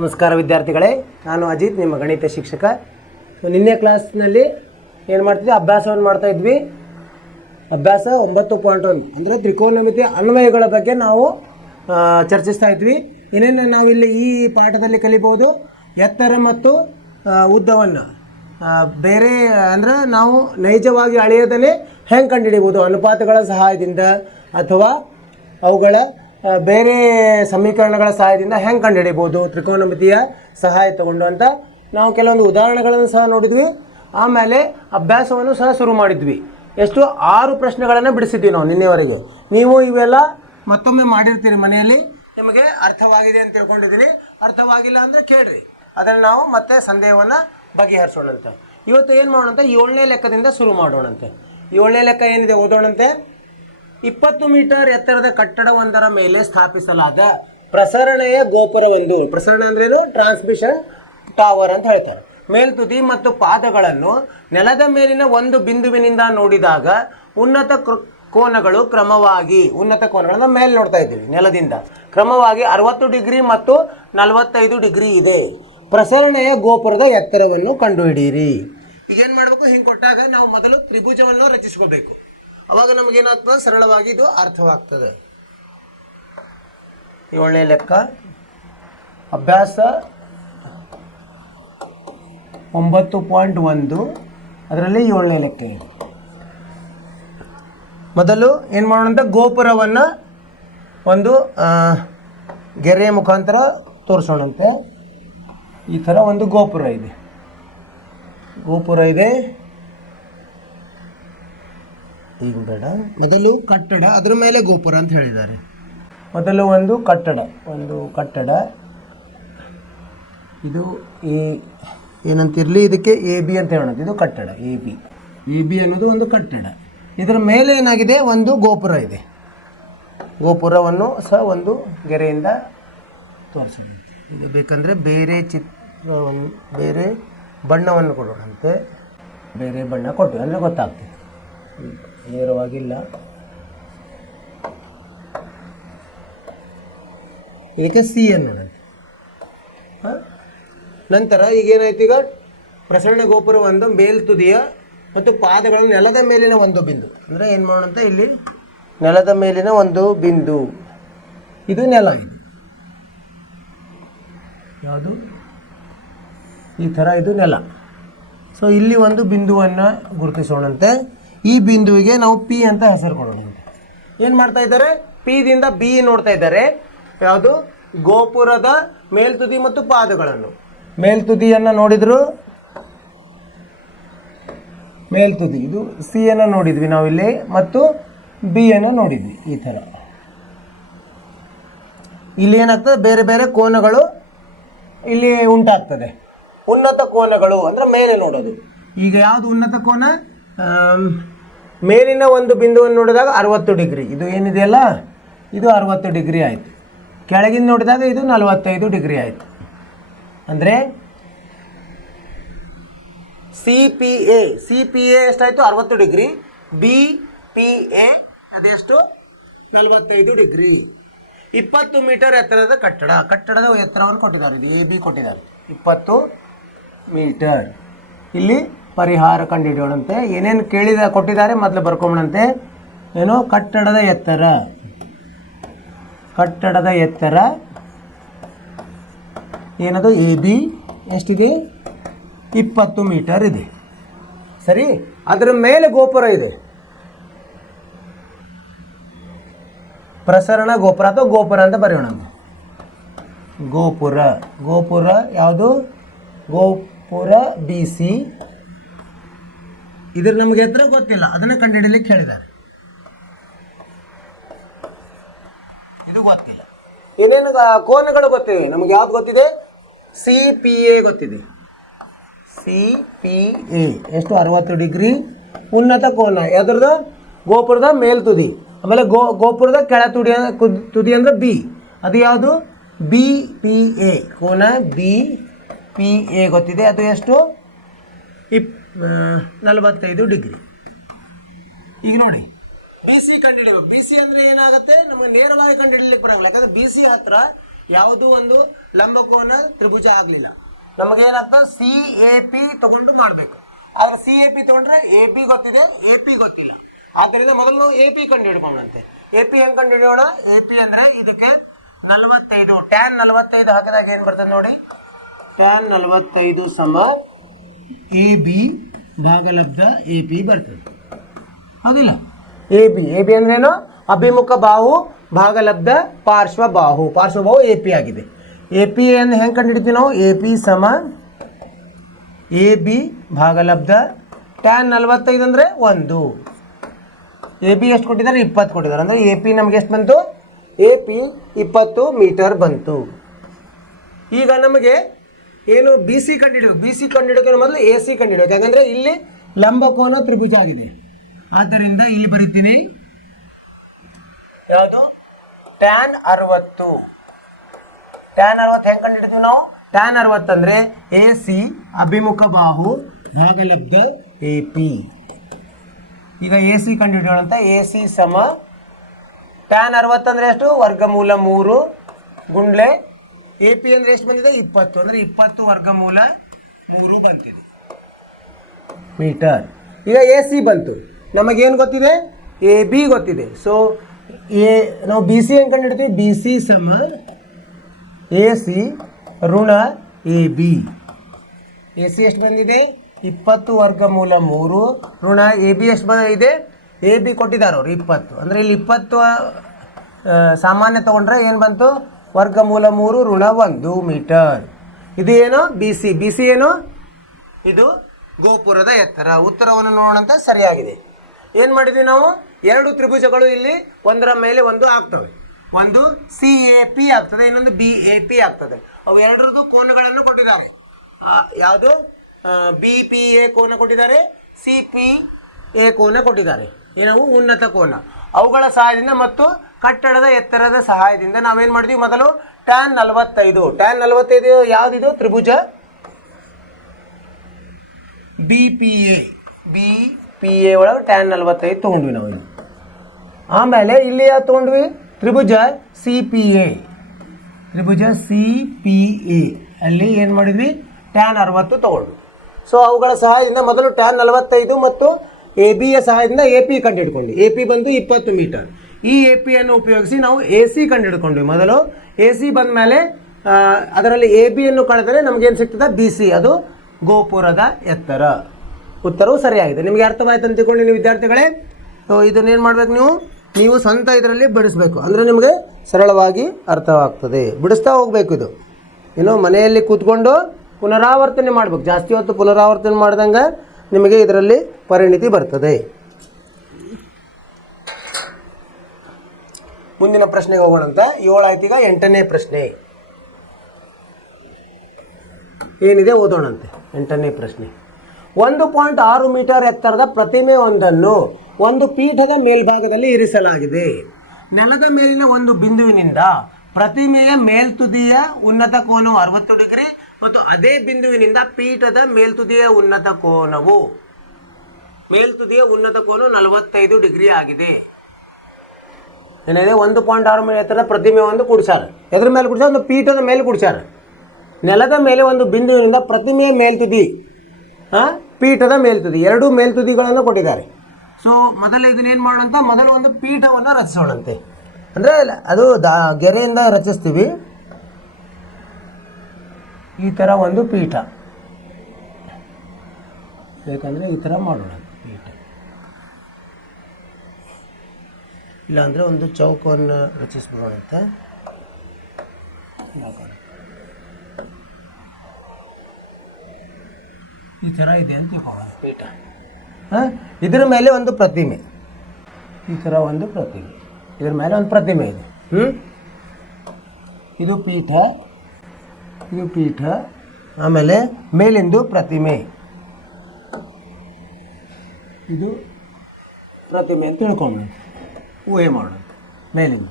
ನಮಸ್ಕಾರ ವಿದ್ಯಾರ್ಥಿಗಳೇ, ನಾನು ಅಜಿತ್, ನಿಮ್ಮ ಗಣಿತ ಶಿಕ್ಷಕ. ನಿನ್ನೆ ಕ್ಲಾಸ್ನಲ್ಲಿ ಏನು ಮಾಡ್ತಿದ್ವಿ, ಅಭ್ಯಾಸವನ್ನು ಮಾಡ್ತಾ ಇದ್ವಿ. ಅಭ್ಯಾಸ 9.1 ಅಂದರೆ ತ್ರಿಕೋನಮಿತಿಯ ಅನ್ವಯಗಳ ಬಗ್ಗೆ ನಾವು ಚರ್ಚಿಸ್ತಾ ಇದ್ವಿ. ಏನೇನು ನಾವಿಲ್ಲಿ ಈ ಪಾಠದಲ್ಲಿ ಕಲಿಬೋದು, ಎತ್ತರ ಮತ್ತು ಉದ್ದವನ್ನು ಬೇರೆ ಅಂದರೆ ನಾವು ನೈಜವಾಗಿ ಅಳೆಯೋದನ್ನೇ ಹೆಂಗೆ ಕಂಡುಹಿಡಿಬೋದು, ಅನುಪಾತಗಳ ಸಹಾಯದಿಂದ ಅಥವಾ ಅವುಗಳ ಬೇರೆ ಸಮೀಕರಣಗಳ ಸಹಾಯದಿಂದ ಹೆಂಗೆ ಕಂಡುಹಿಡಿಬೋದು, ತ್ರಿಕೋನಮಿತಿಯ ಸಹಾಯ ತಗೊಂಡು ಅಂತ ನಾವು ಕೆಲವೊಂದು ಉದಾಹರಣೆಗಳನ್ನು ಸಹ ನೋಡಿದ್ವಿ. ಆಮೇಲೆ ಅಭ್ಯಾಸವನ್ನು ಸಹ ಶುರು ಮಾಡಿದ್ವಿ. ಎಷ್ಟು 6 ಪ್ರಶ್ನೆಗಳನ್ನು ಬಿಡಿಸಿದ್ವಿ ನಾವು ನಿನ್ನೆವರೆಗೆ. ನೀವು ಇವೆಲ್ಲ ಮತ್ತೊಮ್ಮೆ ಮಾಡಿರ್ತೀರಿ ಮನೆಯಲ್ಲಿ, ನಿಮಗೆ ಅರ್ಥವಾಗಿದೆ ಅಂತ ತಿಳ್ಕೊಂಡಿದ್ದೀನಿ. ಅರ್ಥವಾಗಿಲ್ಲ ಅಂದರೆ ಕೇಳ್ರಿ, ಅದನ್ನು ನಾವು ಮತ್ತೆ ಸಂದೇಹವನ್ನು ಬಗೆಹರಿಸೋಣಂತೆ. ಇವತ್ತು ಏನು ಮಾಡೋಣಂತೆ, 7ನೇ ಲೆಕ್ಕದಿಂದ ಶುರು ಮಾಡೋಣಂತೆ. 7ನೇ ಲೆಕ್ಕ ಏನಿದೆ ಓದೋಣಂತೆ. 20 ಮೀಟರ್ ಎತ್ತರದ ಕಟ್ಟಡವೊಂದರ ಮೇಲೆ ಸ್ಥಾಪಿಸಲಾದ ಪ್ರಸರಣೆಯ ಗೋಪುರವೊಂದು, ಪ್ರಸರಣ ಅಂದ್ರೇನು, ಟ್ರಾನ್ಸ್ಮಿಷನ್ ಟವರ್ ಅಂತ ಹೇಳ್ತಾರೆ. ಮೇಲ್ತುದಿ ಮತ್ತು ಪಾದಗಳನ್ನು ನೆಲದ ಮೇಲಿನ ಒಂದು ಬಿಂದುವಿನಿಂದ ನೋಡಿದಾಗ ಉನ್ನತ ಕೋನಗಳು ಕ್ರಮವಾಗಿ, ಉನ್ನತ ಕೋನಗಳನ್ನು ಮೇಲೆ ನೋಡ್ತಾ ಇದ್ದೀವಿ, ನೆಲದಿಂದ ಕ್ರಮವಾಗಿ 60 ಡಿಗ್ರಿ ಮತ್ತು 45 ಡಿಗ್ರಿ ಇದೆ. ಪ್ರಸರಣೆಯ ಗೋಪುರದ ಎತ್ತರವನ್ನು ಕಂಡುಹಿಡಿಯಿರಿ. ಈಗೇನು ಮಾಡಬೇಕು, ಹಿಂಗೆ ಕೊಟ್ಟಾಗ ನಾವು ಮೊದಲು ತ್ರಿಭುಜವನ್ನು ರಚಿಸ್ಕೋಬೇಕು. ಅವಾಗ ನಮಗೇನಾಗ್ತದೆ, ಸರಳವಾಗಿ ಇದು ಅರ್ಥವಾಗ್ತದೆ. 7ನೇ ಲೆಕ್ಕ ಅಭ್ಯಾಸ 9.1 ಅದರಲ್ಲಿ 7ನೇ ಲೆಕ್ಕ ಇದೆ. ಮೊದಲು ಏನು ಮಾಡೋಣ ಅಂತ, ಗೋಪುರವನ್ನು ಒಂದು ಗೆರೆಯ ಮುಖಾಂತರ ತೋರಿಸೋಣಂತೆ. ಈ ಥರ ಒಂದು ಗೋಪುರ ಇದೆ, ಈಗ ಬೇಡ, ಮೊದಲು ಕಟ್ಟಡ, ಅದರ ಮೇಲೆ ಗೋಪುರ ಅಂತ ಹೇಳಿದ್ದಾರೆ. ಮೊದಲು ಒಂದು ಕಟ್ಟಡ ಇದು ಏನಂತಿರಲಿ, ಇದಕ್ಕೆ AB ಅಂತ ಹೇಳೋಣ. ಇದು ಕಟ್ಟಡ AB ಅನ್ನೋದು ಒಂದು ಕಟ್ಟಡ. ಇದರ ಮೇಲೆ ಏನಾಗಿದೆ, ಒಂದು ಗೋಪುರ ಇದೆ. ಗೋಪುರವನ್ನು ಸಹ ಒಂದು ಗೆರೆಯಿಂದ ತೋರಿಸೋಣ. ಈಗ ಬೇಕಂದರೆ ಬೇರೆ ಬಣ್ಣವನ್ನು ಕೊಡೋಣಂತೆ. ಬೇರೆ ಬಣ್ಣ ಕೊಟ್ಟು ಅಂದರೆ ಗೊತ್ತಾಗ್ತದೆ, ನೇರವಾಗಿಲ್ಲ. ಇದಕ್ಕೆ C ಅನ್ನೋಣಂತೆ. ನಂತರ ಈಗೇನಾಯ್ತು, ಈಗ ಪ್ರಸರಣ ಗೋಪುರ ಒಂದು ಮೇಲ್ತುದಿಯ ಮತ್ತು ಪಾದಗಳು ನೆಲದ ಮೇಲಿನ ಒಂದು ಬಿಂದು, ಅಂದರೆ ಏನು ಮಾಡೋಣಂತೆ, ಇಲ್ಲಿ ನೆಲದ ಮೇಲಿನ ಒಂದು ಬಿಂದು, ಇದು ನೆಲ ಇದೆ. ಯಾವುದು, ಈ ಥರ ಇದು ನೆಲ. ಸೊ ಇಲ್ಲಿ ಒಂದು ಬಿಂದುವನ್ನು ಗುರುತಿಸೋಣಂತೆ. ಈ ಬಿಂದುವಿಗೆ ನಾವು P ಅಂತ ಹೆಸರು ಕೊಡೋಣ. ಏನು ಮಾಡ್ತಾ ಇದ್ದಾರೆ, P ದಿಂದ B ನೋಡ್ತಾ ಇದ್ದಾರೆ. ಯಾವುದು, ಗೋಪುರದ ಮೇಲ್ತುದಿ ಮತ್ತು ಪಾದಗಳನ್ನು. ಮೇಲ್ತುದಿಯನ್ನು ನೋಡಿದ್ರು, ಮೇಲ್ತುದಿ ಇದು C ಅನ್ನು ನೋಡಿದ್ವಿ ನಾವಿಲ್ಲಿ, ಮತ್ತು B ಅನ್ನು ನೋಡಿದ್ವಿ. ಈ ಥರ ಇಲ್ಲಿ ಏನಾಗ್ತದೆ, ಬೇರೆ ಬೇರೆ ಕೋನಗಳು ಇಲ್ಲಿ ಉಂಟಾಗ್ತದೆ. ಉನ್ನತ ಕೋನಗಳು ಅಂದರೆ ಮೇಲೆ ನೋಡೋದು. ಈಗ ಯಾವುದು ಉನ್ನತ ಕೋನ, ಮೇಲಿನ ಒಂದು ಬಿಂದುವನ್ನು ನೋಡಿದಾಗ 60 ಡಿಗ್ರಿ, ಇದು ಏನಿದೆಯಲ್ಲ ಇದು 60 ಡಿಗ್ರಿ ಆಯಿತು. ಕೆಳಗಿನ ನೋಡಿದಾಗ ಇದು 45 ಡಿಗ್ರಿ ಆಯಿತು. ಅಂದರೆ CPA ಎಷ್ಟಾಯಿತು, 60 ಡಿಗ್ರಿ. BPA ಅದೆಷ್ಟು, 45 ಡಿಗ್ರಿ. 20 ಮೀಟರ್ ಎತ್ತರದ ಕಟ್ಟಡದ ಎತ್ತರವನ್ನು ಕೊಟ್ಟಿದ್ದಾರೆ. ಇದು AB ಕೊಟ್ಟಿದ್ದಾರೆ, 20 ಮೀಟರ್. ಇಲ್ಲಿ ಪರಿಹಾರ ಕಂಡುಹಿಡಿಯೋಣಂತೆ. ಏನೇನು ಕೊಟ್ಟಿದ್ದಾರೆ ಮೊದಲು ಬರ್ಕೊಂಬಣಂತೆ. ಏನು, ಕಟ್ಟಡದ ಎತ್ತರ ಏನದು, AB ಎಷ್ಟಿದೆ, 20 ಮೀಟರ್ ಇದೆ. ಸರಿ, ಅದರ ಮೇಲೆ ಗೋಪುರ ಇದೆ, ಪ್ರಸರಣ ಗೋಪುರ ಅಥವಾ ಗೋಪುರ ಅಂತ ಬರೆಯೋಣ. ಗೋಪುರ ಯಾವುದು, ಗೋಪುರ BC. ಇದ್ರ ನಮಗೆ ಎತ್ತರ ಗೊತ್ತಿಲ್ಲ, ಅದನ್ನು ಕಂಡುಹಿಡಿಯಲಿಕ್ಕೆ ಹೇಳಿದ್ದಾರೆ. ಇದು ಗೊತ್ತಿಲ್ಲ. ಏನೇನು ಕೋನಗಳು ಗೊತ್ತಿವೆ ನಮಗೆ, ಯಾವ್ದು ಗೊತ್ತಿದೆ, CPA ಗೊತ್ತಿದೆ. CPA ಎಷ್ಟು, 60 ಡಿಗ್ರಿ. ಉನ್ನತ ಕೋನ ಯಾವ್ದ್ರದ್ದು, ಗೋಪುರದ ಮೇಲ್ತುದಿ. ಆಮೇಲೆ ಗೋಪುರದ ಕೆಳ ತುದಿ ಅಂದರೆ B, ಅದು ಯಾವುದು, BPA. ಕೋನ BPA ಗೊತ್ತಿದೆ, ಅದು ಎಷ್ಟು, 45 ಡಿಗ್ರಿ. ಈಗ ನೋಡಿ, BC ಕಂಡುಹಿಡಿಯಬೇಕು. BC ಅಂದರೆ ಏನಾಗುತ್ತೆ, ನಮಗೆ ನೇರವಾಗಿ ಕಂಡುಹಿಡಿಯಲಿಕ್ಕೆ ಬರೋಲ್ಲ. ಯಾಕಂದರೆ BC ಹತ್ರ ಯಾವುದೂ ಒಂದು ಲಂಬಕೋನ ತ್ರಿಭುಜ ಆಗಲಿಲ್ಲ. ನಮಗೇನಾಗ್ತದೆ ಸಿ ಎ ಪಿ ತಗೊಂಡು ಮಾಡಬೇಕು. ಆದ್ರೆ ಸಿ ಎ ಪಿ ತಗೊಂಡ್ರೆ ಎ ಬಿ ಗೊತ್ತಿದೆ, ಎ ಪಿ ಗೊತ್ತಿಲ್ಲ. ಆದ್ದರಿಂದ ಮೊದಲು ನಾವು ಎ ಪಿ ಕಂಡು ಹಿಡ್ಕೊಂಡಂತೆ. ಎ ಪಿ ಹೆಂಗೆ ಕಂಡು ಹಿಡಿಯೋಣ? ಎ ಪಿ ಅಂದರೆ ಇದಕ್ಕೆ 45 ಟ್ಯಾನ್ 45 ಹಾಕಿದಾಗ ಏನು ಬರ್ತದೆ ನೋಡಿ, ಟ್ಯಾನ್ 45 ಸಮ ಎ ಬಿ ಭಾಗಲಬ್ಧ ಎ ಪಿ ಬರ್ತದೆ. ಹೌದಿಲ್ಲ? ಎ ಬಿ ಅಂದ್ರೇನು? ಅಭಿಮುಖ ಬಾಹು ಭಾಗಲಬ್ಧ ಪಾರ್ಶ್ವಬಾಹು. ಪಾರ್ಶ್ವಬಾಹು ಎ ಪಿ ಆಗಿದೆ. ಎ ಪಿ ಅನ್ನು ಹೆಂಗೆ ಕಂಡು ಹಿಡಿತೀವಿ ನಾವು? ಎ ಪಿ ಸಮ ಎ ಬಿ ಭಾಗಲಬ್ಧ ಟ್ಯಾನ್ 45 ಅಂದರೆ 1. ಎ ಬಿ ಎಷ್ಟು ಕೊಟ್ಟಿದ್ದಾರೆ? 20 ಕೊಟ್ಟಿದ್ದಾರೆ. ಅಂದರೆ ಎ ಪಿ ನಮ್ಗೆ ಎಷ್ಟು ಬಂತು? ಎ ಪಿ 20 ಮೀಟರ್ ಬಂತು. ಈಗ ನಮಗೆ ಏನು ಬಿ ಸಿ ಕಂಡುಹಿಡಿಯಬೇಕು. ಬಿ ಸಿ ಕಂಡುಹಿಡಿಯೋಕೆ ಮೊದಲು ಎ ಸಿ ಕಂಡುಹಿಡಿಯಬೇಕು. ಯಾಕಂದರೆ ಇಲ್ಲಿ ಲಂಬಕೋನ ತ್ರಿಭುಜ ಆಗಿದೆ. ಆದ್ದರಿಂದ ಇಲ್ಲಿ ಬರೀತೀನಿ ಯಾವುದು? ಟ್ಯಾನ್ 60. ಟ್ಯಾನ್ 60 ಹೆಂಗೆ ಕಂಡುಹಿಡಿತೀವಿ ನಾವು? ಟ್ಯಾನ್ 60 ಅಂದರೆ ಎ ಸಿ ಅಭಿಮುಖ ಬಾಹು ಭಾಗಲಬ್ಧ ಎ ಪಿ. ಈಗ ಎ ಸಿ ಕಂಡುಹಿಡಿಯೋಣ ಅಂತ. ಎ ಸಿ ಸಮ ಟ್ಯಾನ್ 60 ಅಂದರೆ ಎಷ್ಟು? ವರ್ಗಮೂಲ 3 ಗುಂಡ್ಲೆ ಎ ಪಿ ಅಂದರೆ ಎಷ್ಟು ಬಂದಿದೆ? 20. ಅಂದರೆ 20 ವರ್ಗಮೂಲ 3 ಬಂತಿದೆ ಮೀಟರ್. ಈಗ ಎ ಸಿ ಬಂತು. ನಮಗೇನು ಗೊತ್ತಿದೆ? ಎ ಬಿ ಗೊತ್ತಿದೆ. ಸೊ ನಾವು ಬಿ ಸಿ ಹೆಂಗೆ ಕಂಡುಹಿಡ್ತೀವಿ? ಬಿ ಸಿ ಸಮ ಎ ಸಿ ಋಣ ಎ ಬಿ. ಎ ಸಿ ಎಷ್ಟು ಬಂದಿದೆ? 20 ವರ್ಗಮೂಲ 3 ಋಣ ಎ ಬಿ ಎಷ್ಟು ಇದೆ? ಎ ಬಿ ಕೊಟ್ಟಿದ್ದಾರೆ ಅವರು 20. ಅಂದರೆ ಇಲ್ಲಿ 20 ಸಾಮಾನ್ಯ ತೊಗೊಂಡ್ರೆ ಏನು ಬಂತು? ವರ್ಗಮೂಲ 3 ಋಣ 1 ಮೀಟರ್. ಇದು ಏನು? B C. ಬಿ ಸಿ ಏನು? ಇದು ಗೋಪುರದ ಎತ್ತರ. ಉತ್ತರವನ್ನು ನೋಡೋಣಂತ ಸರಿಯಾಗಿದೆ. ಏನು ಮಾಡಿದ್ವಿ ನಾವು? ಎರಡು ತ್ರಿಭುಜಗಳು ಇಲ್ಲಿ ಒಂದರ ಮೇಲೆ ಒಂದು ಆಗ್ತವೆ. ಒಂದು ಸಿ ಎ ಪಿ ಆಗ್ತದೆ, ಇನ್ನೊಂದು ಬಿ ಎ ಪಿ ಆಗ್ತದೆ. ಅವು ಎರಡರದ್ದು ಕೋನಗಳನ್ನು ಕೊಟ್ಟಿದ್ದಾರೆ. ಯಾವುದು? ಬಿ ಪಿ ಎ ಕೋನ ಕೊಟ್ಟಿದ್ದಾರೆ, ಸಿ ಪಿ ಎ ಕೋನ ಕೊಟ್ಟಿದ್ದಾರೆ. ಏನವು? ಉನ್ನತ ಕೋನ. ಅವುಗಳ ಸಹಾಯದಿಂದ ಮತ್ತು ಕಟ್ಟಡದ ಎತ್ತರದ ಸಹಾಯದಿಂದ ನಾವೇನು ಮಾಡಿದ್ವಿ? ಮೊದಲು ಟ್ಯಾನ್ 45. ಟ್ಯಾನ್ 45 ಯಾವುದಿದು? ತ್ರಿಭುಜ ಬಿ ಪಿ ಎ ಒಳಗೆ ಟ್ಯಾನ್ 45 ತೊಗೊಂಡ್ವಿ ನಾವು. ಆಮೇಲೆ ಇಲ್ಲಿ ಯಾವ್ದು ತೊಗೊಂಡ್ವಿ? ತ್ರಿಭುಜ ಸಿ ಪಿ ಎ. ತ್ರಿಭುಜ ಸಿ ಪಿ ಎ ಅಲ್ಲಿ ಏನು ಮಾಡಿದ್ವಿ? ಟ್ಯಾನ್ 60 ತೊಗೊಂಡ್ವಿ. ಸೊ ಅವುಗಳ ಸಹಾಯದಿಂದ ಮೊದಲು ಟ್ಯಾನ್ 45 ಮತ್ತು ಎ ಬಿಯ ಸಹಾಯದಿಂದ ಎ ಪಿ ಕಂಡು ಹಿಡ್ಕೊಂಡ್ವಿ. ಎ ಪಿ ಬಂದು 20 ಮೀಟರ್. ಈ ಎ ಪಿಯನ್ನು ಉಪಯೋಗಿಸಿ ನಾವು ಎ ಸಿ ಕಂಡು ಹಿಡ್ಕೊಂಡ್ವಿ. ಮೊದಲು ಎ ಸಿ ಬಂದ ಮೇಲೆ ಅದರಲ್ಲಿ ಎ ಬಿಯನ್ನು ಕಳೆದರೆ ನಮಗೇನು ಸಿಗ್ತದೆ? B C. ಅದು ಗೋಪುರದ ಎತ್ತರ. ಉತ್ತರವು ಸರಿಯಾಗಿದೆ. ನಿಮಗೆ ಅರ್ಥವಾಯ್ತು ಅಂತ ತಿಳ್ಕೊಂಡು ನೀವು ವಿದ್ಯಾರ್ಥಿಗಳೇ. ಸೊ ಇದನ್ನೇನು ಮಾಡಬೇಕು? ನೀವು ಸ್ವಂತ ಇದರಲ್ಲಿ ಬಿಡಿಸ್ಬೇಕು. ಅಂದರೆ ನಿಮಗೆ ಸರಳವಾಗಿ ಅರ್ಥವಾಗ್ತದೆ. ಬಿಡಿಸ್ತಾ ಹೋಗಬೇಕು. ಇದು ಏನು ಮನೆಯಲ್ಲಿ ಕೂತ್ಕೊಂಡು ಪುನರಾವರ್ತನೆ ಮಾಡಬೇಕು. ಜಾಸ್ತಿ ಹೊತ್ತು ಪುನರಾವರ್ತನೆ ಮಾಡಿದಂಗೆ ನಿಮಗೆ ಇದರಲ್ಲಿ ಪರಿಣಿತಿ ಬರ್ತದೆ. ಮುಂದಿನ ಪ್ರಶ್ನೆಗೆ ಹೋಗೋಣಂತ. 7 ಆಯ್ತು. ಈಗ 8ನೇ ಪ್ರಶ್ನೆ ಏನಿದೆ ಓದೋಣಂತೆ. 8ನೇ ಪ್ರಶ್ನೆ. 1.6 ಮೀಟರ್ ಎತ್ತರದ ಪ್ರತಿಮೆ ಒಂದನ್ನು ಒಂದು ಪೀಠದ ಮೇಲ್ಭಾಗದಲ್ಲಿ ಇರಿಸಲಾಗಿದೆ. ನೆಲದ ಮೇಲಿನ ಒಂದು ಬಿಂದುವಿನಿಂದ ಪ್ರತಿಮೆಯ ಮೇಲ್ತುದಿಯ ಉನ್ನತ ಕೋನವು 60 ಡಿಗ್ರಿ ಮತ್ತು ಅದೇ ಬಿಂದುವಿನಿಂದ ಪೀಠದ ಮೇಲ್ತುದಿಯ ಉನ್ನತ ಕೋನವು 45 ಡಿಗ್ರಿ ಆಗಿದೆ. ಏನಿದೆ? 1.6 ಮೀಟರ್ ಎತ್ತರದ ಪ್ರತಿಮೆ ಒಂದು ಕುಡಿಸಾರ. ಎದ್ರ ಮೇಲೆ ಕುಡಿಸಾರ? ಒಂದು ಪೀಠದ ಮೇಲೆ ಕುಡಿಸಾರ. ನೆಲದ ಮೇಲೆ ಒಂದು ಬಿಂದುವಿನಿಂದ ಪ್ರತಿಮೆಯ ಮೇಲ್ತುದಿ, ಪೀಠದ ಮೇಲ್ತುದಿ, ಎರಡೂ ಮೇಲ್ತುದಿಗಳನ್ನು ಕೊಟ್ಟಿದ್ದಾರೆ. ಸೊ ಮೊದಲು ಇದನ್ನೇನು ಮಾಡೋಣಂತ? ಮೊದಲು ಒಂದು ಪೀಠವನ್ನು ರಚಿಸೋಣಂತೆ. ಅಂದರೆ ಅದು ಗೆರೆಯಿಂದ ರಚಿಸ್ತೀವಿ. ಈ ಥರ ಒಂದು ಪೀಠ ಬೇಕಂದರೆ ಈ ಥರ ಮಾಡೋಣ ಪೀಠ. ಇಲ್ಲಾಂದರೆ ಒಂದು ಚೌಕವನ್ನು ರಚಿಸ್ಬಿಡೋಣಂತ. ಈ ಥರ ಇದೆ ಅಂತ ತಿಳ್ಕೊಳ್ಳೋಣ ಪೀಠ. ಇದರ ಮೇಲೆ ಒಂದು ಪ್ರತಿಮೆ, ಈ ಥರ ಒಂದು ಪ್ರತಿಮೆ, ಇದರ ಮೇಲೆ ಒಂದು ಪ್ರತಿಮೆ ಇದೆ. ಇದು ಪೀಠ, ಇದು ಪೀಠ. ಆಮೇಲೆ ಮೇಲಿಂದು ಪ್ರತಿಮೆ, ಇದು ಪ್ರತಿಮೆ ಅಂತ ತಿಳ್ಕೊಂಬಿಡ, ಊಹೆ ಮಾಡೋಣ. ಮೇಲಿಂದ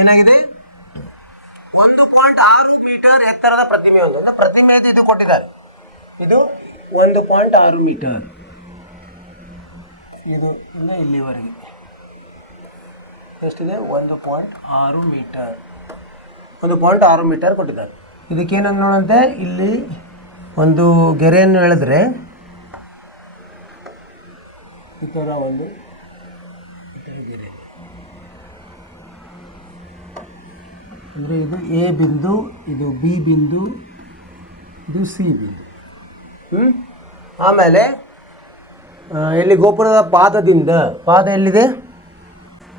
ಏನಾಗಿದೆ? 1.6 ಮೀಟರ್ ಎತ್ತರದ ಪ್ರತಿಮೆ ಒಂದು. ಪ್ರತಿಮೆ ಇದು ಕೊಟ್ಟಿದ್ದಾರೆ. ಇದು 1.6 ಮೀಟರ್. ಇದು ಇಲ್ಲಿವರೆಗೆ ಎಷ್ಟಿದೆ 1.6 ಮೀಟರ್ 1.6 ಮೀಟರ್ ಕೊಟ್ಟಿದ್ದಾರೆ. ಇದಕ್ಕೇನಂತ ನೋಡಂತೆ, ಇಲ್ಲಿ ಒಂದು ಗೆರೆಯನ್ನು ಎಳೆದ್ರೆ ಈ ಥರ ಒಂದು ಗೆರೆ ಅಂದರೆ ಇದು ಎ ಬಿಂದು, ಇದು ಬಿ ಬಿಂದು, ಇದು ಸಿ ಬಿಂದು. ಆಮೇಲೆ ಇಲ್ಲಿ ಗೋಪುರದ ಪಾದ ಎಲ್ಲಿದೆ,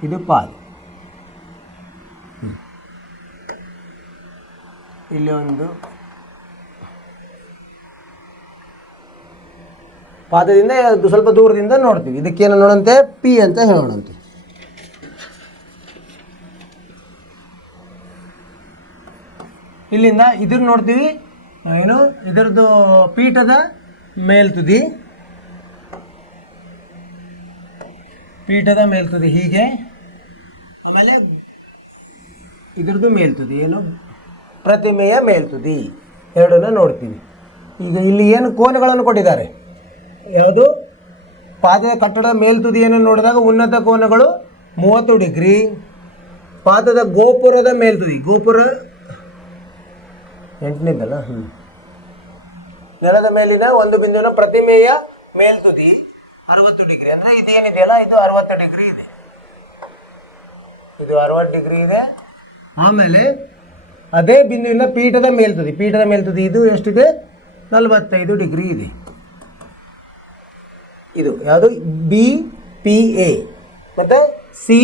ಇದು ಪಾದ. ಇಲ್ಲಿ ಒಂದು ಪಾದದಿಂದ ಸ್ವಲ್ಪ ದೂರದಿಂದ ನೋಡ್ತೀವಿ. ಇದಕ್ಕೇನು ನೋಡಂತೆ, ಪಿ ಅಂತ ಹೇಳೋಣಂತೆ. ಇಲ್ಲಿಂದ ಇದನ್ನ ನೋಡ್ತೀವಿ, ಏನು ಇದರದ್ದು ಪೀಠದ ಮೇಲ್ತುದಿ ಹೀಗೆ. ಆಮೇಲೆ ಇದರದ್ದು ಮೇಲ್ತುದಿ ಏನು, ಪ್ರತಿಮೆಯ ಮೇಲ್ತುದಿ, ಎರಡನ್ನ ನೋಡ್ತೀವಿ. ಈಗ ಇಲ್ಲಿ ಏನು ಕೋನಗಳನ್ನು ಕೊಟ್ಟಿದ್ದಾರೆ, ಯಾವುದು ಪಾದದ ಕಟ್ಟಡದ ಮೇಲ್ತುದಿಯನ್ನು ನೋಡಿದಾಗ ಉನ್ನತ ಕೋನಗಳು 30 ಡಿಗ್ರಿ. ಪಾದದ ಗೋಪುರದ ಮೇಲ್ತುದಿ, ಗೋಪುರ 8ನೇದಲ್ಲ, ನೆಲದ ಮೇಲಿನ ಒಂದು ಬಿಂದುವಿನ ಪ್ರತಿಮೆಯ ಮೇಲ್ತುದಿ 60 ಡಿಗ್ರಿ. ಅಂದರೆ ಇದೇನಿದೆಯಲ್ಲ, ಇದು 60 ಡಿಗ್ರಿ ಇದೆ, ಇದು 60 ಡಿಗ್ರಿ ಇದೆ. ಆಮೇಲೆ ಅದೇ ಬಿಂದುವಿನ ಪೀಠದ ಮೇಲ್ತುದಿ ಇದು ಎಷ್ಟಿದೆ, 45 ಡಿಗ್ರಿ ಇದೆ. ಇದು ಯಾವುದು, ಬಿ ಪಿ ಎ ಮತ್ತು ಸಿ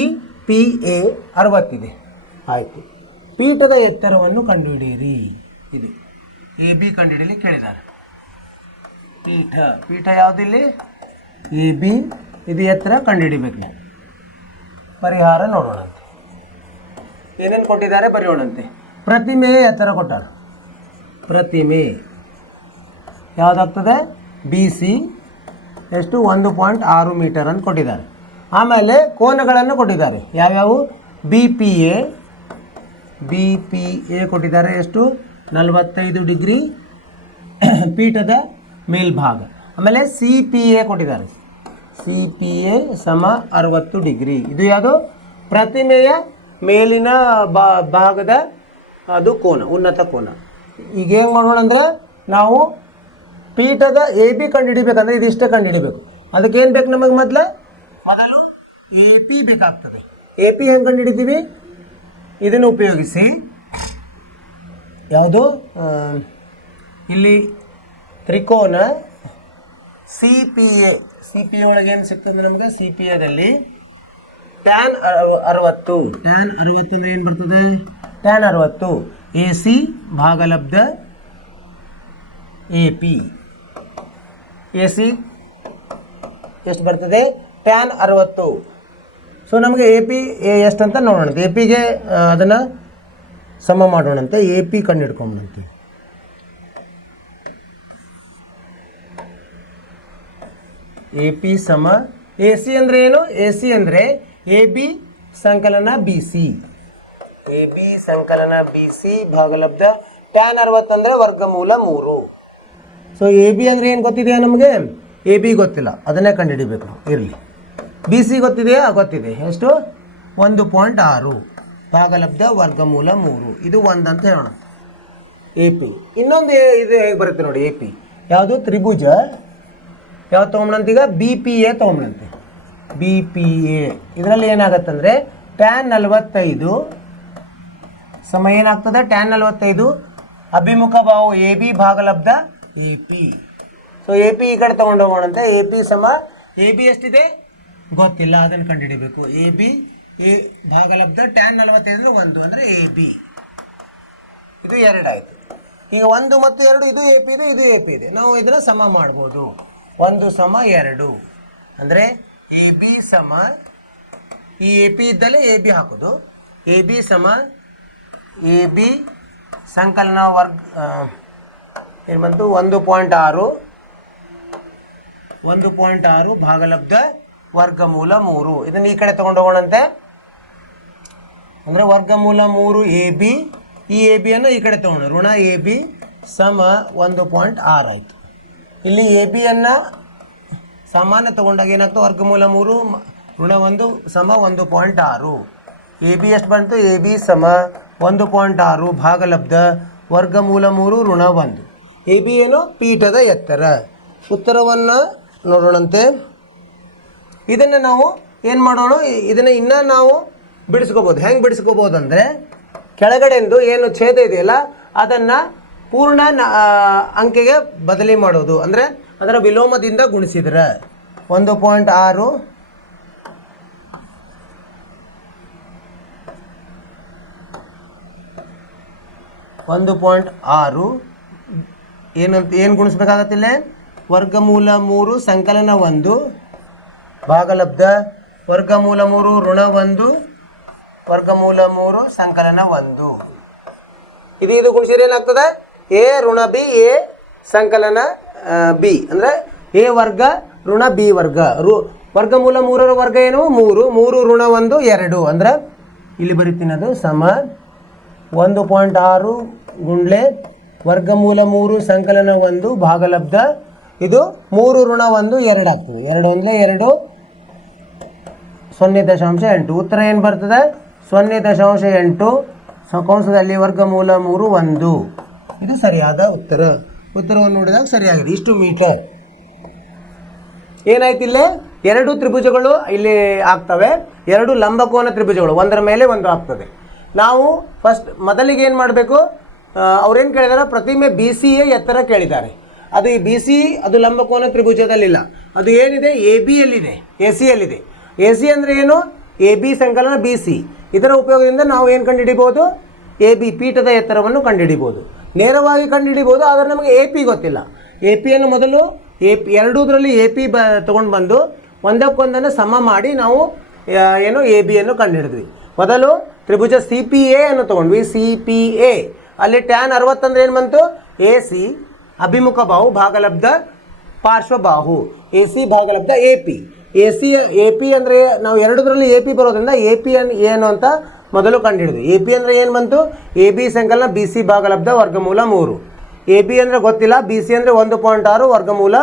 ಪಿ ಎ 60 ಇದೆ. ಆಯಿತು. ಪೀಠದ ಎತ್ತರವನ್ನು ಕಂಡುಹಿಡಿಯಿರಿ. ಇದು ಎ ಬಿ ಕಂಡುಹಿಡಿಯಲಿ ಕೇಳಿದ್ದಾರೆ. ಪೀಠ ಯಾವುದಿಲ್ಲಿ, ಎ ಬಿ, ಇದು ಎತ್ತರ ಕಂಡುಹಿಡಿಬೇಕು ನಾವು. ಪರಿಹಾರ ನೋಡೋಣಂತೆ. ಏನೇನು ಕೊಟ್ಟಿದ್ದಾರೆ ಬರೆಯೋಣಂತೆ. ಪ್ರತಿಮೆ ಎತ್ತರ ಕೊಟ್ಟಾರ. ಪ್ರತಿಮೆ ಯಾವುದಾಗ್ತದೆ, ಬಿ ಸಿ ಎಷ್ಟು 1.6 ಮೀಟರ್ ಅಂತ ಕೊಟ್ಟಿದ್ದಾರೆ. ಆಮೇಲೆ ಕೋನಗಳನ್ನು ಕೊಟ್ಟಿದ್ದಾರೆ. ಯಾವ್ಯಾವು, ಬಿ ಪಿ ಎ ಕೊಟ್ಟಿದ್ದಾರೆ ಎಷ್ಟು, 45 ಡಿಗ್ರಿ ಪೀಠದ ಮೇಲ್ಭಾಗ. ಆಮೇಲೆ ಸಿ ಪಿ ಎ ಕೊಟ್ಟಿದ್ದಾರೆ, ಸಿ ಪಿ ಎ ಸಮ 60 ಡಿಗ್ರಿ. ಇದು ಯಾವುದು, ಪ್ರತಿಮೆಯ ಮೇಲಿನ ಭಾಗದ ಅದು ಕೋನ, ಉನ್ನತ ಕೋನ. ಈಗ ಏನು ಮಾಡೋಣ ಅಂದರೆ, ನಾವು ಪೀಠದ ಎ ಬಿ ಕಂಡುಹಿಡಿಬೇಕಂದ್ರೆ ಇದಿಷ್ಟೇ ಕಂಡುಹಿಡಿಬೇಕು. ಅದಕ್ಕೇನು ಬೇಕು ನಮಗೆ, ಮೊದಲು ಎ ಪಿ ಬೇಕಾಗ್ತದೆ. ಎ ಪಿ ಹೆಂಗೆ ಕಂಡುಹಿಡಿತೀವಿ, ಇದನ್ನು ಉಪಯೋಗಿಸಿ ಯಾವುದು, ಇಲ್ಲಿ ತ್ರಿಕೋನ ಸಿ ಪಿ ಎ ಒಳಗೆ ಏನು ಸಿಗ್ತದೆ ನಮಗೆ, ಸಿ ಪಿ ಎದಲ್ಲಿ ಟ್ಯಾನ್ 60 ಅಂದರೆ ಏನು ಬರ್ತದೆ, ಟ್ಯಾನ್ 60 ಎ ಸಿ ಭಾಗಲಬ್ಧ ಎ ಪಿ. ಎ ಸಿ ಎಷ್ಟು ಬರ್ತದೆ, ಟ್ಯಾನ್ 60. ಸೊ ನಮಗೆ ಎ ಪಿ ಎಷ್ಟು ಅಂತ ನೋಡೋಣ. ಎ ಪಿಗೆ ಅದನ್ನು ಸಮ ಮಾಡೋಣಂತೆ. ಎ ಪಿ ಕಂಡು ಹಿಡ್ಕೊಂಬಂತೆ. ಎ ಪಿ ಸಮ ಎ ಸಿ ಅಂದರೆ ಏನು, ಎ ಸಿ ಅಂದರೆ ಎ ಬಿ ಸಂಕಲನ ಬಿ ಸಿ. ಎ ಬಿ ಸಂಕಲನ ಬಿ ಸಿ ಭಾಗಲಬ್ಧ ಟ್ಯಾನ್ 60 ಅಂದರೆ ವರ್ಗಮೂಲ 3. ಸೊ ಎ ಬಿ ಅಂದರೆ ಏನು ಗೊತ್ತಿದೆಯಾ ನಮಗೆ, ಎ ಬಿ ಗೊತ್ತಿಲ್ಲ, ಅದನ್ನೇ ಕಂಡುಹಿಡಿಬೇಕು ನಾವು. ಇರಲಿ. ಬಿ ಸಿ ಗೊತ್ತಿದೆಯಾ, ಗೊತ್ತಿದೆ. ಎಷ್ಟು, 1.6 ಭಾಗಲಬ್ಧ ವರ್ಗಮೂಲ 3. ಇದು 1 ಅಂತ ಹೇಳೋಣ. A P. ಇನ್ನೊಂದು ಇದು ಹೇಗೆ ಬರುತ್ತೆ ನೋಡಿ, ಎ ಪಿ ಯಾವುದು, ತ್ರಿಭುಜ ಯಾವ್ದು ತೊಗೊಂಬಂತೀಗ, ಬಿ ಪಿ ಎ ತೊಗೊಂಬಂತೆ. ಬಿ ಪಿ ಎ ಇದರಲ್ಲಿ ಏನಾಗತ್ತಂದರೆ ಟ್ಯಾನ್ 45 ಸಮ ಏನಾಗ್ತದೆ, ಟ್ಯಾನ್ 45 ಅಭಿಮುಖ ಬಾಹು ಎ ಬಿ ಭಾಗಲಬ್ಧ A P. So A P ಈ ಕಡೆ ತೊಗೊಂಡು ಹೋಗೋಣಂತೆ. ಎ ಪಿ ಸಮ ಎ ಬಿ ಎಷ್ಟಿದೆ ಗೊತ್ತಿಲ್ಲ, ಅದನ್ನು ಕಂಡುಹಿಡಿಬೇಕು. ಎ ಬಿ ಎ ಭಾಗಲಬ್ಧ ಟ್ಯಾನ್ 45 1 ಅಂದರೆ ಎ ಬಿ. ಇದು 2 ಆಯಿತು. ಈಗ 1 ಮತ್ತು 2 ಇದು ಎ ಪಿ ಇದೆ, ಇದು ಎ ಪಿ ಇದೆ. ನಾವು ಇದನ್ನು ಸಮ ಮಾಡ್ಬೋದು. 1 ಸಮ 2 ಅಂದರೆ ಎ ಬಿ ಸಮ, ಈ ಎ ಪಿ ಇದ್ದಲ್ಲಿ ಎ ಬಿ ಹಾಕೋದು. ಎ ಬಿ ಸಮ ಎ ಬಿ ಸಂಕಲನ ವರ್ಗ ಏನು ಬಂತು, 1.6 ಭಾಗಲಬ್ಧ ವರ್ಗಮೂಲ 3. ಇದನ್ನು ಈ ಕಡೆ ತೊಗೊಂಡು ಹೋಗೋಣಂತೆ. ಅಂದರೆ ವರ್ಗಮೂಲ 3 ಎ ಬಿ, ಈ ಎ ಬಿಯನ್ನು ಈ ಕಡೆ ತೊಗೊಂಡು ಋಣ ಎ ಬಿ ಸಮ 1.6 ಆಯಿತು. ಇಲ್ಲಿ ಎ ಬಿಯನ್ನು ಸಾಮಾನ್ಯ ತೊಗೊಂಡಾಗ ಏನಾಗ್ತದೆ, ವರ್ಗಮೂಲ 3 ಋಣ 1 ಸಮ 1.6. ಎ ಬಿ ಎಷ್ಟು ಬಂತು? ಎ ಬಿ ಸಮ 1.6 ಭಾಗಲಬ್ಧ ವರ್ಗಮೂಲ 3 ಋಣ 1. ಎ ಬಿ ಏನು? ಪೀಠದ ಎತ್ತರ. ಉತ್ತರವನ್ನು ನೋಡೋಣಂತೆ. ಇದನ್ನು ನಾವು ಏನು ಮಾಡೋಣ, ಇದನ್ನು ಇನ್ನೂ ನಾವು ಬಿಡಿಸ್ಕೋಬೋದು. ಹೆಂಗೆ ಬಿಡಿಸ್ಕೋಬೋದು ಅಂದರೆ, ಕೆಳಗಡೆಂದು ಏನು ಛೇದ ಇದೆಯಲ್ಲ ಅದನ್ನು ಪೂರ್ಣ ಅಂಕೆಗೆ ಬದಲಿ ಮಾಡೋದು. ಅಂದರೆ ಅದರ ವಿಲೋಮದಿಂದ ಗುಣಿಸಿದ್ರೆ 1.6 1.6 ಏನು ಗುಣಿಸ್ಬೇಕಾಗತ್ತಿಲ್ಲ? ವರ್ಗಮೂಲ 3 ಸಂಕಲನ 1 ಭಾಗಲಬ್ಧ ವರ್ಗಮೂಲ 3 ಋಣ 1 ವರ್ಗಮೂಲ 3 ಸಂಕಲನ 1. ಇದು ಗುಣಿಸಿದ್ರೆ ಏನಾಗ್ತದೆ? ಎ ಋಣ ಬಿ ಎ ಸಂಕಲನ ಬಿ, ಅಂದರೆ ಎ ವರ್ಗ ಋಣ ಬಿ ವರ್ಗ. ವರ್ಗಮೂಲ 3ರ ವರ್ಗ ಏನು? 3 3 ಋಣ 1 2. ಅಂದ್ರೆ ಇಲ್ಲಿ ಬರೀತೀನಿ, ಅದು ಸಮ 1.6 ಗುಂಡ್ಲೆ ವರ್ಗಮೂಲ 3 ಸಂಕಲನ 1 ಭಾಗಲಬ್ಧ ಇದು 3 ಋಣ 1 2 ಆಗ್ತದೆ. 2 1 2 0.8. ಉತ್ತರ ಏನು ಬರ್ತದೆ? 0.8 ಕೌಂಸದಲ್ಲಿ ವರ್ಗಮೂಲ 3 1. ಇದು ಸರಿಯಾದ ಉತ್ತರ. ಉತ್ತರವನ್ನು ನೋಡಿದಾಗ ಸರಿಯಾಗಿದೆ. ಇಷ್ಟು ಮೀಟರ್. ಏನಾಯ್ತು ಇಲ್ಲಿ? 2 ತ್ರಿಭುಜಗಳು ಇಲ್ಲಿ ಆಗ್ತವೆ. 2 ಲಂಬಕೋನ ತ್ರಿಭುಜಗಳು ಒಂದರ ಮೇಲೆ ಒಂದು ಆಗ್ತದೆ. ನಾವು ಮೊದಲಿಗೆ ಏನು ಮಾಡಬೇಕು? ಅವ್ರೇನು ಕೇಳಿದಾರೆ? ಪ್ರತಿಮೆ ಬಿ ಸಿ ಎ ಎತ್ತರ ಕೇಳಿದ್ದಾರೆ. ಅದು ಈ ಬಿ ಸಿ ಅದು ಲಂಬಕೋನ ತ್ರಿಭುಜದಲ್ಲಿಲ್ಲ. ಅದು ಏನಿದೆ? ಎ ಬಿ ಯಲ್ಲಿದೆ, ಎ ಸಿ ಯಲ್ಲಿದೆ. ಎ ಸಿ ಅಂದರೆ ಏನು? ಎ ಬಿ ಸಂಕಲನ ಬಿ ಸಿ. ಇದರ ಉಪಯೋಗದಿಂದ ನಾವು ಏನು ಕಂಡುಹಿಡಿಬೋದು? ಎ ಬಿ ಪೀಠದ ಎತ್ತರವನ್ನು ಕಂಡುಹಿಡಿಬೋದು. ನೇರವಾಗಿ ಕಂಡುಹಿಡಿಬೋದು, ಆದರೆ ನಮಗೆ ಎ ಪಿ ಗೊತ್ತಿಲ್ಲ. ಎ ಪಿಯನ್ನು ಮೊದಲು ಎರಡೂದರಲ್ಲಿ ಎ ಪಿ ತೊಗೊಂಡು ಬಂದು ಒಂದಕ್ಕೊಂದನ್ನು ಸಮ ಮಾಡಿ ನಾವು ಏನು ಎ ಬಿಯನ್ನು ಕಂಡುಹಿಡಿದ್ವಿ. ಮೊದಲು ತ್ರಿಭುಜ ಸಿ ಪಿ ಎ ಅನ್ನು ತೊಗೊಂಡ್ವಿ. ಸಿ ಪಿ ಎ ಅಲ್ಲಿ ಟ್ಯಾನ್ 60 ಅಂದರೆ ಏನು ಬಂತು? ಎ ಸಿ ಅಭಿಮುಖ ಬಾಹು ಭಾಗಲಬ್ಧ ಪಾರ್ಶ್ವಬಾಹು, ಎ ಸಿ ಭಾಗಲಬ್ಧ ಎ ಪಿ. ಎ ಪಿ ಅಂದರೆ ನಾವು ಎರಡರಲ್ಲಿ ಎ ಪಿ ಬರೋದ್ರಿಂದ ಎ ಪಿ ಏನು ಅಂತ ಮೊದಲು ಕಂಡುಹಿಡಿದ್ವಿ. ಎ ಪಿ ಅಂದರೆ ಏನು ಬಂತು? ಎ ಬಿ ಸಂಕಲನ ಬಿ ಸಿ ಭಾಗಲಬ್ಧ ವರ್ಗಮೂಲ 3. ಎ ಬಿ ಅಂದರೆ ಗೊತ್ತಿಲ್ಲ, ಬಿ ಸಿ ಅಂದರೆ 1.6 ವರ್ಗಮೂಲ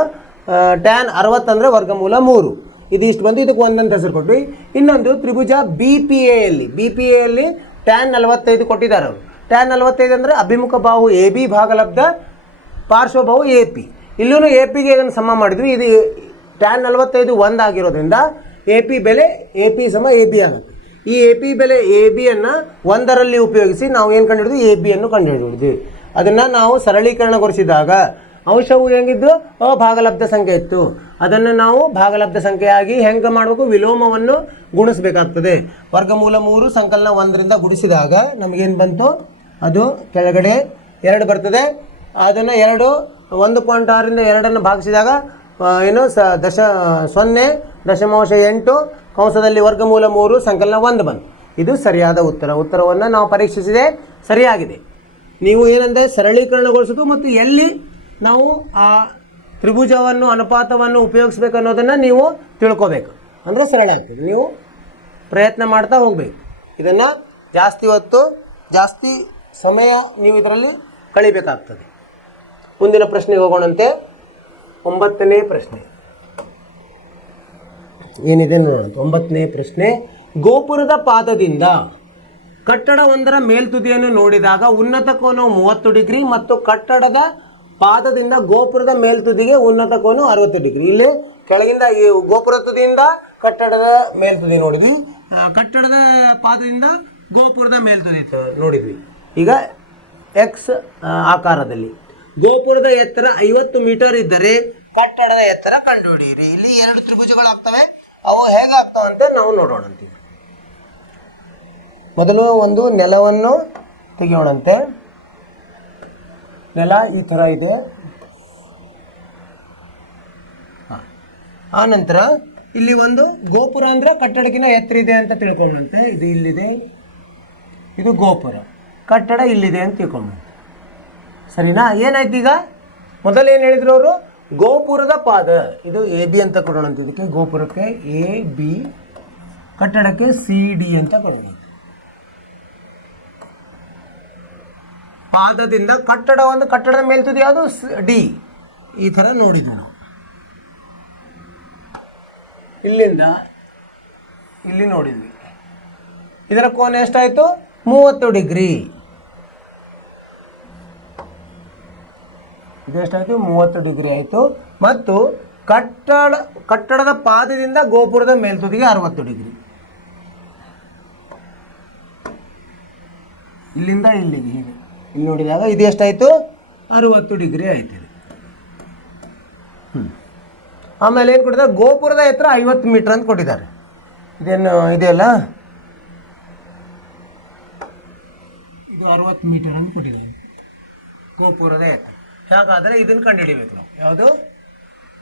ಟ್ಯಾನ್ 60 ಅಂದರೆ ವರ್ಗಮೂಲ 3. ಇದು ಇಷ್ಟು ಬಂದು ಇದಕ್ಕೆ ಒಂದಂತ ಹೆಸರು ಕೊಟ್ವಿ. ಇನ್ನೊಂದು ತ್ರಿಭುಜ ಬಿ ಪಿ ಎಲ್ಲಿ ಟ್ಯಾನ್ 45 ಕೊಟ್ಟಿದ್ದಾರೆ ಅವರು. ಟ್ಯಾನ್ 45 ಅಂದರೆ ಅಭಿಮುಖ ಬಾಹು ಎ ಬಿ ಭಾಗಲಬ್ಧ ಪಾರ್ಶ್ವಬಾಹು ಎ ಪಿ. ಇಲ್ಲೂ ಎ ಪಿಗೆ ಇದನ್ನು ಸಮ ಮಾಡಿದ್ವಿ. ಇದು ಟ್ಯಾನ್ 45 1 ಆಗಿರೋದ್ರಿಂದ ಎ ಪಿ ಬೆಲೆ ಎ ಪಿ ಸಮ ಎ ಬಿ ಆಗುತ್ತೆ. ಈ ಎ ಪಿ ಬೆಲೆ ಎ ಬಿಯನ್ನು 1ರಲ್ಲಿ ಉಪಯೋಗಿಸಿ ನಾವು ಏನು ಕಂಡುಹಿಡಿದ್ವಿ? ಎ ಬಿಯನ್ನು ಕಂಡುಹಿಡಿದ್ವಿ. ಅದನ್ನು ನಾವು ಸರಳೀಕರಣಗೊಳಿಸಿದಾಗ ಅಂಶವು ಹೆಂಗಿದ್ದು? ಭಾಗಲಬ್ಧ ಸಂಖ್ಯೆ ಇತ್ತು. ಅದನ್ನು ನಾವು ಭಾಗಲಬ್ಧ ಸಂಖ್ಯೆಯಾಗಿ ಹೆಂಗೆ ಮಾಡಬೇಕು? ವಿಲೋಮವನ್ನು ಗುಣಿಸಬೇಕಾಗ್ತದೆ. ವರ್ಗಮೂಲ 3 ಸಂಕಲನ 1ರಿಂದ ಗುಣಿಸಿದಾಗ ನಮಗೇನು ಬಂತು? ಅದು ಕೆಳಗಡೆ 2 ಬರ್ತದೆ. ಅದನ್ನು 1.6ರಿಂದ 2 ಭಾಗಿಸಿದಾಗ ಏನು 0.8 ಕಂಸದಲ್ಲಿ ವರ್ಗಮೂಲ 3 ಸಂಕಲನ 1 ಬಂತು. ಇದು ಸರಿಯಾದ ಉತ್ತರ. ಉತ್ತರವನ್ನು ನಾವು ಪರೀಕ್ಷಿಸಿದೆ, ಸರಿಯಾಗಿದೆ. ನೀವು ಏನಂದರೆ ಸರಳೀಕರಣಗೊಳಿಸೋದು ಮತ್ತು ಎಲ್ಲಿ ನಾವು ಆ ತ್ರಿಭುಜವನ್ನು ಅನುಪಾತವನ್ನು ಉಪಯೋಗಿಸ್ಬೇಕು ಅನ್ನೋದನ್ನು ನೀವು ತಿಳ್ಕೋಬೇಕು. ಅಂದರೆ ಸರಳ ಆಗ್ತದೆ. ನೀವು ಪ್ರಯತ್ನ ಮಾಡ್ತಾ ಹೋಗಬೇಕು. ಇದನ್ನು ಜಾಸ್ತಿ ಹೊತ್ತು ಜಾಸ್ತಿ ಸಮಯ ನೀವು ಇದರಲ್ಲಿ ಕಳಿಬೇಕಾಗ್ತದೆ. ಮುಂದಿನ ಪ್ರಶ್ನೆಗೆ ಹೋಗೋಣಂತೆ. 9ನೇ ಪ್ರಶ್ನೆ ಏನಿದೆ ನೋಡೋಣ. 9ನೇ ಪ್ರಶ್ನೆ. ಗೋಪುರದ ಪಾದದಿಂದ ಕಟ್ಟಡವೊಂದರ ಮೇಲ್ತುದಿಯನ್ನು ನೋಡಿದಾಗ ಉನ್ನತ ಕೋನವು 30 ಡಿಗ್ರಿ ಮತ್ತು ಕಟ್ಟಡದ ಪಾದದಿಂದ ಗೋಪುರದ ಮೇಲ್ತುದಿಗೆ ಉನ್ನತ ಕೋನ 60 ಡಿಗ್ರಿ. ಇಲ್ಲಿ ಕೆಳಗಿಂದ ಈ ಗೋಪುರ ತುದಿಯಿಂದ ಕಟ್ಟಡದ ಮೇಲ್ತುದಿ ನೋಡಿದ್ವಿ, ಕಟ್ಟಡದ ಪಾದದಿಂದ ಗೋಪುರದ ಮೇಲ್ತುದಿ ನೋಡಿದ್ವಿ. ಈಗ ಎಕ್ಸ್ ಆಕಾರದಲ್ಲಿ ಗೋಪುರದ ಎತ್ತರ 50 ಮೀಟರ್ ಇದ್ದರೆ ಕಟ್ಟಡದ ಎತ್ತರ ಕಂಡುಹಿಡಿಯಿರಿ. ಇಲ್ಲಿ 2 ತ್ರಿಭುಜಗಳು ಆಗ್ತವೆ. ಅವು ಹೇಗೆ ಆಗ್ತಾವಂತೆ ನಾವು ನೋಡೋಣ ಅಂತೀವಿ. ಮೊದಲು ಒಂದು ನೆಲವನ್ನು ತೆಗೆಯೋಣಂತೆ. ನೆಲ ಈ ಥರ ಇದೆ. ಆ ನಂತರ ಇಲ್ಲಿ ಒಂದು ಗೋಪುರ ಅಂದರೆ ಕಟ್ಟಡಕ್ಕಿಂತ ಎತ್ತರ ಇದೆ ಅಂತ ತಿಳ್ಕೊಂಡಂತೆ. ಇದು ಇಲ್ಲಿದೆ, ಇದು ಗೋಪುರ, ಕಟ್ಟಡ ಇಲ್ಲಿದೆ ಅಂತ ತಿಳ್ಕೊಂಡಂತೆ. ಸರಿನಾ? ಏನಾಯ್ತು ಈಗ? ಮೊದಲು ಏನು ಹೇಳಿದ್ರು ಅವರು? ಗೋಪುರದ ಪಾದ ಇದು ಎ ಬಿ ಅಂತ ಕೊಡೋಣಂತ. ಇದಕ್ಕೆ ಗೋಪುರಕ್ಕೆ ಎ ಬಿ, ಕಟ್ಟಡಕ್ಕೆ ಸಿ ಡಿ ಅಂತ ಕೊಡೋಣ. ಪಾದದಿಂದ ಕಟ್ಟಡದ ಮೇಲ್ತುದಿ ಯಾವುದು? ಡಿ. ಈ ಥರ ನೋಡಿದ್ವಿ ನಾವು. ಇಲ್ಲಿಂದ ಇಲ್ಲಿ ನೋಡಿದ್ವಿ. ಇದರ ಕೋನ ಎಷ್ಟಾಯಿತು? 30 ಡಿಗ್ರಿ. ಇದೆಷ್ಟಾಯಿತು? 30 ಡಿಗ್ರಿ ಆಯಿತು. ಮತ್ತು ಕಟ್ಟಡದ ಪಾದದಿಂದ ಗೋಪುರದ ಮೇಲ್ತುದಿಗೆ 60 ಡಿಗ್ರಿ. ಇಲ್ಲಿಂದ ಇಲ್ಲಿಗೆ ಹೀಗೆ ಇಲ್ಲಿ ನೋಡಿದಾಗ ಇದು ಎಷ್ಟಾಯಿತು? 60 ಡಿಗ್ರಿ ಆಯ್ತು. ಆಮೇಲೆ ಏನು ಕೊಟ್ಟಿದ್ದಾರೆ? ಗೋಪುರದ ಎತ್ತರ 50 ಮೀಟರ್ ಅಂತ ಕೊಟ್ಟಿದ್ದಾರೆ. ಇದೇನು ಇದೆಯಲ್ಲ, ಇದು 60 ಮೀಟರ್ ಅಂತ ಕೊಟ್ಟಿದ್ದಾರೆ ಗೋಪುರದ ಎತ್ತರ. ಹಾಗಾದರೆ ಇದನ್ನು ಕಂಡುಹಿಡಿಬೇಕು ನಾವು. ಯಾವುದು?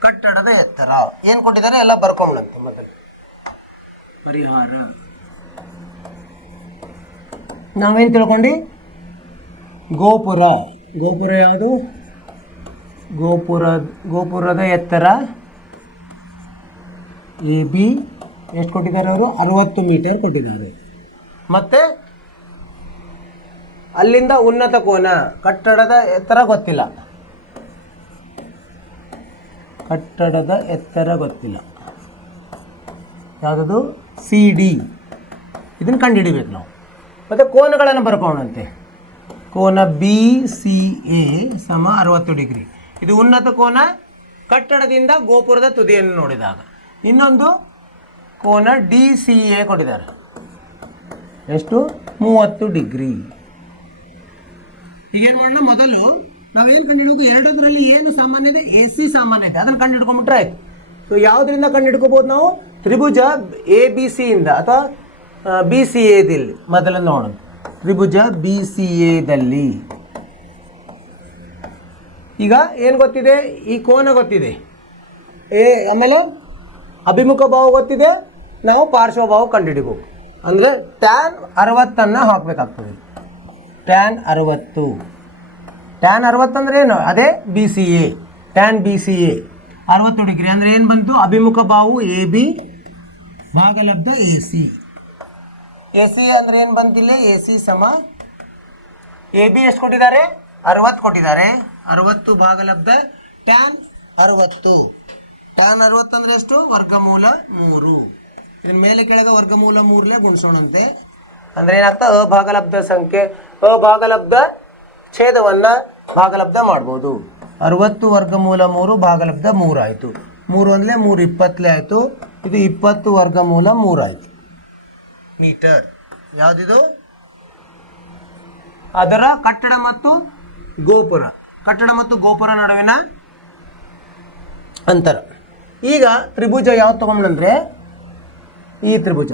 ಕಟ್ಟಡದ ಎತ್ತರ. ಏನು ಕೊಟ್ಟಿದ್ದಾರೆ ಎಲ್ಲ ಬರ್ಕೊಂಬಂತ ಮೊದಲು. ಪರಿಹಾರ ನಾವೇನು ತಿಳ್ಕೊಂಡು? ಗೋಪುರ ಯಾವುದು? ಗೋಪುರದ ಎತ್ತರ AB ಎಷ್ಟು ಕೊಟ್ಟಿದ್ದಾರೆ ಅವರು? 60 ಮೀಟರ್ ಕೊಟ್ಟಿದ್ದಾರೆ. ಮತ್ತು ಅಲ್ಲಿಂದ ಉನ್ನತ ಕೋನ, ಕಟ್ಟಡದ ಎತ್ತರ ಗೊತ್ತಿಲ್ಲ. ಯಾವುದದು? CD. ಇದನ್ನು ಕಂಡುಹಿಡಿಬೇಕು ನಾವು. ಮತ್ತು ಕೋನಗಳನ್ನು ಬರ್ಕೊಳ್ಳೋಣಂತೆ. ಕೋನ BCA ಸಮ 60 ಡಿಗ್ರಿ. ಇದು ಉನ್ನತ ಕೋನ, ಕಟ್ಟಡದಿಂದ ಗೋಪುರದ ತುದಿಯನ್ನು ನೋಡಿದಾಗ. ಇನ್ನೊಂದು ಕೋನ DCA ಕೊಟ್ಟಿದ್ದಾರೆ. ಎಷ್ಟು? 30 ಡಿಗ್ರಿ. ಈಗೇನು ಮಾಡೋಣ? ಮೊದಲು ನಾವೇನು ಕಂಡುಹಿಡಬೇಕು? ಎರಡರಲ್ಲಿ ಏನು ಸಾಮಾನ್ಯ ಇದೆ? AC ಸಾಮಾನ್ಯ ಇದೆ. ಅದನ್ನು ಕಂಡುಹಿಡ್ಕೊಂಡ್ಬಿಟ್ರೆ ಆಯ್ತು. ಸೊ ಯಾವುದರಿಂದ ಕಂಡುಹಿಡ್ಕೋಬೋದು ನಾವು? ತ್ರಿಭುಜ ABC ಇಂದ ಅಥವಾ BCAದಲ್ಲಿ ಮೊದಲು ನೋಡೋಣ. ತ್ರಿಭುಜ BCAದಲ್ಲಿ ಈಗ ಏನು ಗೊತ್ತಿದೆ? ಈ ಕೋನ ಗೊತ್ತಿದೆ, ಆಮೇಲೆ ಅಭಿಮುಖ ಭಾವ ಗೊತ್ತಿದೆ. ನಾವು ಪಾರ್ಶ್ವಭಾವ ಕಂಡುಹಿಡಿಬೇಕು. ಅಂದರೆ ಟ್ಯಾನ್ 60 ಹಾಕಬೇಕಾಗ್ತದೆ. ಟ್ಯಾನ್ 60 ಅಂದರೆ ಏನು? ಅದೇ BCA. ಟ್ಯಾನ್ BCA 60 ಡಿಗ್ರಿ ಅಂದರೆ ಏನು ಬಂತು? ಅಭಿಮುಖ ಬಾಹು AB ಭಾಗಲಬ್ಧ AC. AC ಅಂದರೆ ಏನು ಬಂತಿಲ್ಲ? AC ಸಮ AB ಎಷ್ಟು ಕೊಟ್ಟಿದ್ದಾರೆ? 60 ಕೊಟ್ಟಿದ್ದಾರೆ. 60 ಭಾಗಲಬ್ಧ ಟ್ಯಾನ್ 60. ಟ್ಯಾನ್ 60 ಅಂದರೆ ಎಷ್ಟು? ವರ್ಗಮೂಲ 3. ಇದನ್ನ ಮೇಲೆ ಕೆಳಗೆ ವರ್ಗಮೂಲ 3ಲೇ ಗುಣಿಸೋಣಂತೆ. ಅಂದರೆ ಏನಾಗ್ತದೆ? ಅಭಾಗಲಬ್ಧ ಸಂಖ್ಯೆ, ಅಭಾಗಲಬ್ಧ ಛೇದವನ್ನು ಭಾಗಲಬ್ಧ ಮಾಡ್ಬೋದು. 60 ವರ್ಗಮೂಲ 3 ಭಾಗಲಬ್ಧ 3 ಆಯಿತು. 3 ಒಂದಲೇ 3 20 ಆಯಿತು. ಇದು 20 ವರ್ಗಮೂಲ 3 ಆಯಿತು ಮೀಟರ್. ಯಾವುದಿದು? ಅದರ ಕಟ್ಟಡ ಮತ್ತು ಗೋಪುರ ನಡುವಿನ ಅಂತರ. ಈಗ ತ್ರಿಭುಜ ಯಾವ್ದು ತೊಗೊಂಡ್ರೆ? ಈ ತ್ರಿಭುಜ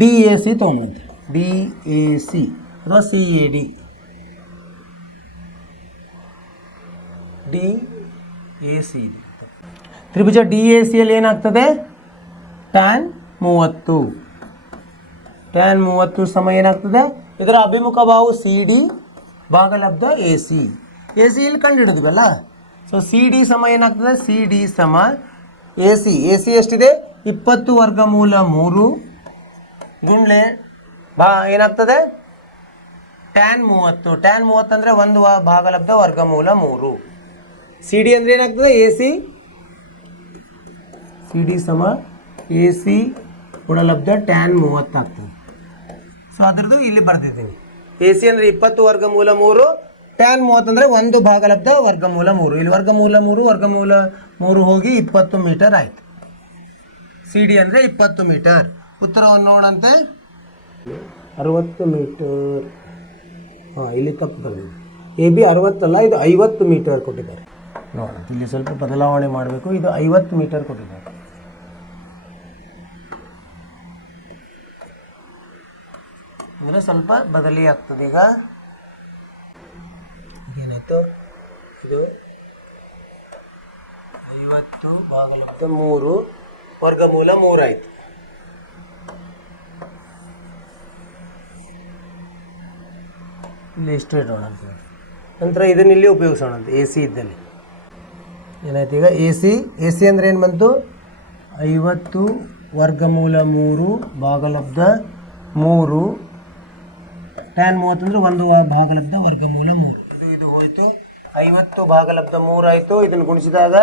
DAC ತೊಗೊಂಡ್ರೆ, DAC ಅಥವಾ CAD. DAC ತ್ರಿಭುಜ DACಯಲ್ಲಿ ಏನಾಗ್ತದೆ? ಟ್ಯಾನ್ 30 ಸಮ ಏನಾಗ್ತದೆ? ಇದರ ಅಭಿಮುಖ ಬಾಹು CD ಭಾಗಲಬ್ಧ AC. ಇಲ್ಲಿ ಕಂಡು ಹಿಡಿದ್ವಲ್ಲ. ಸೊ CD ಸಮ ಏನಾಗ್ತದೆ? CD ಸಮ AC ಎಷ್ಟಿದೆ? 20 ವರ್ಗಮೂಲ 3 ಗುಂಡ್ಲೆ ಏನಾಗ್ತದೆ? ಟ್ಯಾನ್ 30. ಟ್ಯಾನ್ 30 ಅಂದರೆ 1 ಭಾಗಲಬ್ಧ ವರ್ಗಮೂಲ 3. CD ಅಂದರೆ ಏನಾಗ್ತದೆ? AC. CD ಸಮ AC ಗುಣಲಬ್ಧ ಟ್ಯಾನ್ 30 ಆಗ್ತದೆ. ಸೊ ಅದರದ್ದು ಇಲ್ಲಿ ಬರ್ತಿದ್ದೀನಿ. AC ಅಂದರೆ 20 ವರ್ಗಮೂಲ 3, ಟ್ಯಾನ್ 30 ಅಂದರೆ 1 ಭಾಗಲಬ್ಧ ವರ್ಗಮೂಲ 3. ಇಲ್ಲಿ ವರ್ಗಮೂಲ 3 ಹೋಗಿ 20 ಮೀಟರ್ ಆಯಿತು. CD ಅಂದರೆ 20 ಮೀಟರ್. ಉತ್ತರವನ್ನು ನೋಡಂತೆ. 60 ಮೀಟರ್. ಇಲ್ಲಿ ತಪ್ಪು ಬಂದಿದೆ. AB 60 ಅಲ್ಲ, ಇದು 50 ಮೀಟರ್ ಕೊಟ್ಟಿದ್ದಾರೆ. ನೋಡೋಣ, ಇಲ್ಲಿ ಸ್ವಲ್ಪ ಬದಲಾವಣೆ ಮಾಡಬೇಕು. ಇದು 50 ಮೀಟರ್ ಕೊಟ್ಟಿದ್ದಾರೆ. ಅಂದರೆ ಸ್ವಲ್ಪ ಬದಲಿ ಆಗ್ತದೆ. ಈಗ ಏನಾಯಿತು? ಇದು 50 ಭಾಗಲಬ್ಧ 3 ವರ್ಗಮೂಲ 3 ಆಯಿತು. ಇಲ್ಲಿ ಇಷ್ಟು ಇಡೋಣ ಅಂತ. ನಂತರ ಇದನ್ನ ಇಲ್ಲಿ ಉಪಯೋಗಿಸೋಣ ಅಂತ. AC ಇದ್ದಲ್ಲಿ ಏನಾಯ್ತು? ಈಗ AC ಅಂದರೆ ಏನು ಬಂತು? 50 ವರ್ಗಮೂಲ 3 ಭಾಗಲಬ್ಧ 3 ಟ್ಯಾನ್ 30 ಅಂದರೆ 1 ಭಾಗಲಬ್ಧ ವರ್ಗಮೂಲ 3. ಇದು ಹೋಯಿತು. 50 ಭಾಗಲಬ್ಧ 3 ಆಯಿತು. ಇದನ್ನು ಗುಣಿಸಿದಾಗ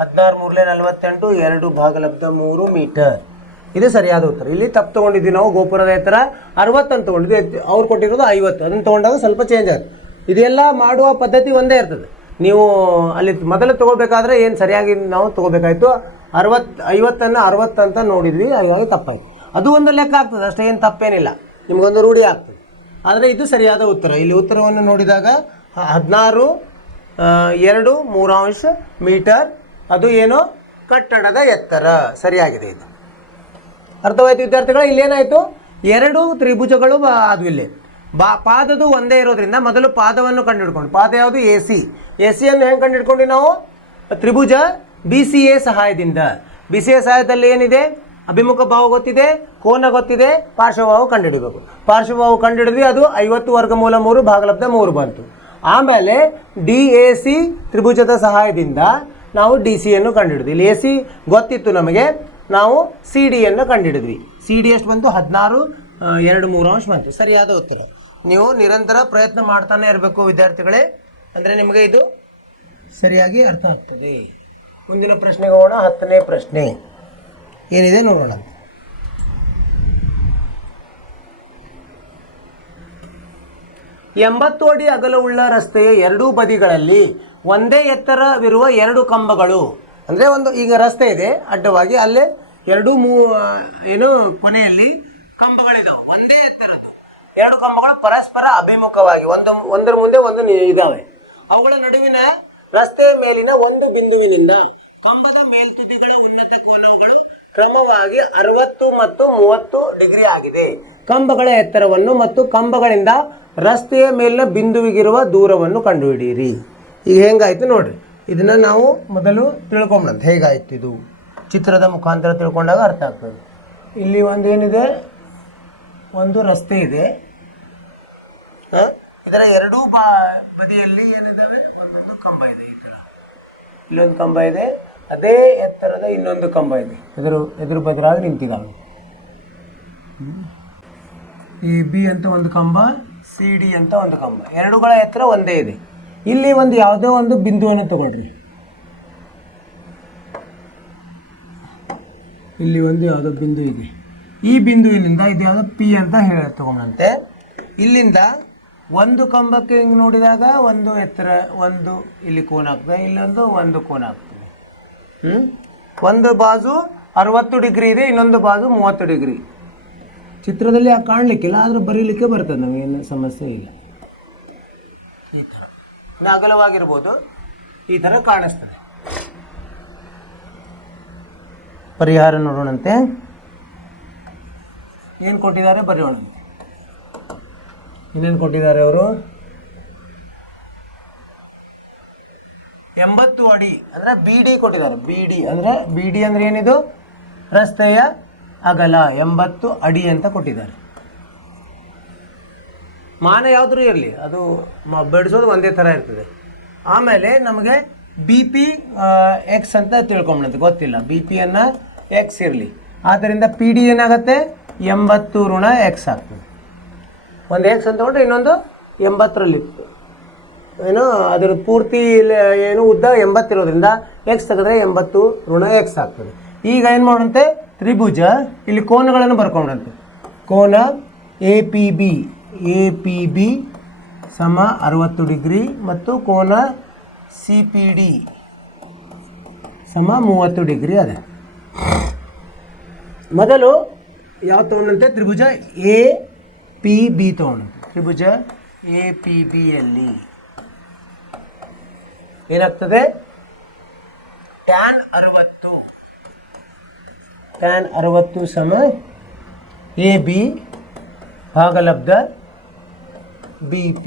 16 3 48 2 ಭಾಗಲಬ್ಧ 3 ಮೀಟರ್. ಇದು ಸರಿಯಾದ ಉತ್ತರ. ಇಲ್ಲಿ ತಪ್ಪು ತೊಗೊಂಡಿದ್ವಿ ನಾವು. ಗೋಪುರದ ಎತ್ತರ 60 ಅಂತ ತೊಗೊಂಡಿದ್ವಿ, ಅವ್ರು ಕೊಟ್ಟಿರೋದು 50. ಅದನ್ನು ತೊಗೊಂಡಾಗ ಸ್ವಲ್ಪ ಚೇಂಜ್ ಆಗುತ್ತೆ. ಇದೆಲ್ಲ ಮಾಡುವ ಪದ್ಧತಿ ಒಂದೇ ಇರ್ತದೆ. ನೀವು ಅಲ್ಲಿ ಮೊದಲು ತೊಗೋಬೇಕಾದ್ರೆ ಏನು ಸರಿಯಾಗಿ ನಾವು ತೊಗೋಬೇಕಾಯ್ತು, 50 ಅಂತ ನೋಡಿದ್ವಿ, ಹಾಗಾಗಿ ತಪ್ಪಾಯಿತು. ಅದು ಒಂದು ಲೆಕ್ಕ ಆಗ್ತದೆ ಅಷ್ಟೇ, ಏನು ತಪ್ಪೇನಿಲ್ಲ, ನಿಮಗೊಂದು ರೂಢಿ ಆಗ್ತದೆ. ಆದರೆ ಇದು ಸರಿಯಾದ ಉತ್ತರ. ಇಲ್ಲಿ ಉತ್ತರವನ್ನು ನೋಡಿದಾಗ 16.2 ಮೀಟರ್, ಅದು ಏನು ಕಟ್ಟಡದ ಎತ್ತರ ಸರಿಯಾಗಿದೆ. ಇದು ಅರ್ಥವಾಯ್ತು ವಿದ್ಯಾರ್ಥಿಗಳು? ಇಲ್ಲೇನಾಯಿತು, 2 ತ್ರಿಭುಜಗಳು ಅದು ಇಲ್ಲಿ ಪಾದದು ಒಂದೇ ಇರೋದ್ರಿಂದ ಮೊದಲು ಪಾದವನ್ನು ಕಂಡುಹಿಡ್ಕೊಂಡು, ಪಾದ ಯಾವುದು ಎ ಸಿಯನ್ನು ಹೆಂಗೆ ಕಂಡುಹಿಡ್ಕೊಂಡು ನಾವು, ತ್ರಿಭುಜ BCA ಸಹಾಯದಿಂದ. BCA ಸಹಾಯದಲ್ಲಿ ಏನಿದೆ, ಅಭಿಮುಖ ಬಾಹು ಗೊತ್ತಿದೆ, ಕೋನ ಗೊತ್ತಿದೆ, ಪಾರ್ಶ್ವಬಾಹು ಕಂಡುಹಿಡಬೇಕು. ಪಾರ್ಶ್ವಬಾಹು ಕಂಡುಹಿಡಿದ್ವಿ, ಅದು 50 ವರ್ಗಮೂಲ 3 ಭಾಗಲಬ್ಧ 3 ಬಂತು. ಆಮೇಲೆ DAC ತ್ರಿಭುಜದ ಸಹಾಯದಿಂದ ನಾವು DC ಯನ್ನು ಕಂಡುಹಿಡಿದ್ವಿ. ಇಲ್ಲಿ AC ಗೊತ್ತಿತ್ತು ನಮಗೆ, ನಾವು CD ಯನ್ನು ಕಂಡುಹಿಡಿದ್ವಿ. CD ಎಷ್ಟು ಬಂತು, 16.2 ಬಂತು. ಸರಿಯಾದ ಉತ್ತರ. ನೀವು ನಿರಂತರ ಪ್ರಯತ್ನ ಮಾಡ್ತಾನೆ ಇರಬೇಕು ವಿದ್ಯಾರ್ಥಿಗಳೇ, ಅಂದರೆ ನಿಮಗೆ ಇದು ಸರಿಯಾಗಿ ಅರ್ಥ ಆಗ್ತದೆ. ಮುಂದಿನ ಪ್ರಶ್ನೆಗೆ ಹೋಗೋಣ. 10ನೇ ಪ್ರಶ್ನೆ ಏನಿದೆ ನೋಡೋಣ. ಎಂಬತ್ತು ಅಡಿ ಅಗಲವುಳ್ಳ ರಸ್ತೆಯ ಎರಡೂ ಬದಿಗಳಲ್ಲಿ ಒಂದೇ ಎತ್ತರವಿರುವ 2 ಕಂಬಗಳು, ಅಂದರೆ ಈಗ ರಸ್ತೆ ಇದೆ ಅಡ್ಡವಾಗಿ, ಅಲ್ಲೇ ಕೊನೆಯಲ್ಲಿ ಕಂಬಗಳಿದಾವೆ, ಒಂದೇ ಎತ್ತರದ್ದು 2 ಕಂಬಗಳು ಪರಸ್ಪರ ಅಭಿಮುಖವಾಗಿ ಒಂದರ ಮುಂದೆ ಒಂದು ಇದಾವೆ. ಅವುಗಳ ನಡುವಿನ ರಸ್ತೆಯ ಮೇಲಿನ ಒಂದು ಬಿಂದುವಿನಿಂದ ಕಂಬದ ಮೇಲ್ತುದಿಗಳ ಉನ್ನತ ಕೋನಗಳು ಕ್ರಮವಾಗಿ 60 ಮತ್ತು 30 ಡಿಗ್ರಿ ಆಗಿದೆ. ಕಂಬಗಳ ಎತ್ತರವನ್ನು ಮತ್ತು ಕಂಬಗಳಿಂದ ರಸ್ತೆಯ ಮೇಲಿನ ಬಿಂದುವಿಗಿರುವ ದೂರವನ್ನು ಕಂಡುಹಿಡಿಯಿರಿ. ಈಗ ಹೆಂಗಾಯ್ತು ನೋಡ್ರಿ, ಇದನ್ನ ನಾವು ಮೊದಲು ತಿಳ್ಕೊಂಬಂತ ಹೇಗಾಯ್ತು. ಇದು ಚಿತ್ರದ ಮುಖಾಂತರ ತಿಳ್ಕೊಂಡಾಗ ಅರ್ಥ ಆಗ್ತದೆ. ಇಲ್ಲಿ ಏನಿದೆ, ಒಂದು ರಸ್ತೆ ಇದೆ, ಇದರ ಎರಡೂ ಬದಿಯಲ್ಲಿ ಏನಿದಾವೆ, ಒಂದೊಂದು ಕಂಬ ಇದೆ. ಈ ಥರ ಇಲ್ಲೊಂದು ಕಂಬ ಇದೆ, ಅದೇ ಎತ್ತರದ ಇನ್ನೊಂದು ಕಂಬ ಇದೆ, ಎದುರು ಬದಿರಾಗಿ ನಿಂತಿದ್ದಾವೆ. AB ಅಂತ ಒಂದು ಕಂಬ, CD ಅಂತ ಒಂದು ಕಂಬ, ಎರಡುಗಳ ಎತ್ತರ ಒಂದೇ ಇದೆ. ಇಲ್ಲಿ ಯಾವುದೋ ಒಂದು ಬಿಂದುವನ್ನು ತಗೊಳ್ರಿ. ಇಲ್ಲಿ ಯಾವುದೋ ಬಿಂದು ಇದೆ. ಈ ಬಿಂದುವಿನಿಂದ ಇದು ಯಾವುದೋ P ಅಂತ ತಗೊಂಡಂತೆ, ಇಲ್ಲಿಂದ ಒಂದು ಕಂಬಕ್ಕೆ ಹಿಂಗೆ ನೋಡಿದಾಗ ಒಂದು ಎತ್ತರ, ಒಂದು ಇಲ್ಲಿ ಕೋನ ಆಗ್ತದೆ, ಒಂದು ಕೋನ ಆಗ್ತದೆ. ಒಂದು ಬಾಜು 60 ಡಿಗ್ರಿ ಇದೆ, ಇನ್ನೊಂದು ಬಾಜು 30 ಡಿಗ್ರಿ. ಚಿತ್ರದಲ್ಲಿ ಕಾಣಲಿಕ್ಕಿಲ್ಲ, ಆದರೂ ಬರೀಲಿಕ್ಕೆ ಬರ್ತದೆ, ನಮಗೇನು ಸಮಸ್ಯೆ ಇಲ್ಲ. ಈ ಥರ ಅಗಲವಾಗಿರ್ಬೋದು, ಈ ಥರ ಕಾಣಿಸ್ತದೆ. ಪರಿಹಾರ ನೋಡೋಣಂತೆ. ಏನು ಕೊಟ್ಟಿದ್ದಾರೆ ಬರೆಯೋಣಂತೆ. ಇನ್ನೇನು ಕೊಟ್ಟಿದ್ದಾರೆ ಅವರು, 80 ಅಡಿ ಅಂದರೆ BD ಕೊಟ್ಟಿದ್ದಾರೆ. BD ಅಂದರೆ ಏನಿದು, ರಸ್ತೆಯ ಅಗಲ 80 ಅಡಿ ಅಂತ ಕೊಟ್ಟಿದ್ದಾರೆ. ಮಾನ ಯಾವುದ್ರೂ ಇರಲಿ, ಅದು ಬೆಳೆಸೋದು ಒಂದೇ ಥರ ಇರ್ತದೆ. ಆಮೇಲೆ ನಮಗೆ BP X ಅಂತ ತಿಳ್ಕೊಂಬಂತೆ, ಗೊತ್ತಿಲ್ಲ. BP-ಯನ್ನು X ಇರಲಿ, ಆದ್ದರಿಂದ PD ಏನಾಗುತ್ತೆ, 80 ಋಣ X ಆಗ್ತದೆ. ಒಂದು X ಅಂತ ತಗೊಂಡ್ರೆ ಇನ್ನೊಂದು 80ರಲ್ಲಿತ್ತು, ಅದರ ಪೂರ್ತಿ ಉದ್ದ 80 ಇರೋದ್ರಿಂದ X ತೆಗೆದ್ರೆ 80 ಋಣ X ಆಗ್ತದೆ. ಈಗ ಏನು ಮಾಡೋಣಂತೆ, ತ್ರಿಭುಜ ಇಲ್ಲಿ ಕೋನಗಳನ್ನು ಬರ್ಕೊಂಡಂತೆ. ಕೋನ APB ಸಮ 60 ಡಿಗ್ರಿ ಮತ್ತು ಕೋನ CPD ಸಮ 30 ಡಿಗ್ರಿ ಅದೇ. ಮೊದಲು ಯಾವ ತಗೊಂಡಂತೆ, ತ್ರಿಭುಜ APB ತಗೊಂಡಂತೆ. ತ್ರಿಭುಜ APBಯಲ್ಲಿ ಏನಾಗ್ತದೆ, tan 60 ಸಮ AB ಭಾಗಲಬ್ಧ BP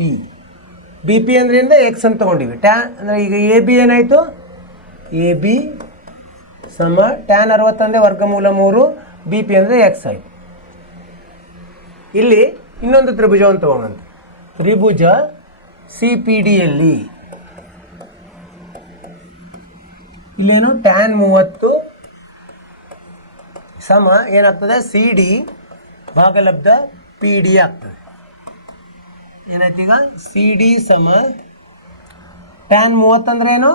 ಅಂದ್ರೆ X ಅಂತ ತಗೊಂಡಿವಿ. ಟ್ಯಾನ್ ಅಂದರೆ ಈಗ AB ಏನಾಯಿತು, AB ಸಮ tan 60 ಅಂದರೆ ವರ್ಗಮೂಲ 3, BP ಅಂದರೆ X ಆಯಿತು. ಇಲ್ಲಿ ಇನ್ನೊಂದು ತ್ರಿಭುಜವನ್ನು ತಗೊಂಡಂತೆ. ತ್ರಿಭುಜ CPDಯಲ್ಲಿ ಇಲ್ಲೇನು tan 30 ಸಮ ಏನಾಗ್ತದೆ, CD ಭಾಗಲಬ್ಧ PD ಆಗ್ತದೆ. ಏನಾಯ್ತು ಈಗ, CD ಸಮ tan 30 ಅಂದ್ರೆ ಏನು,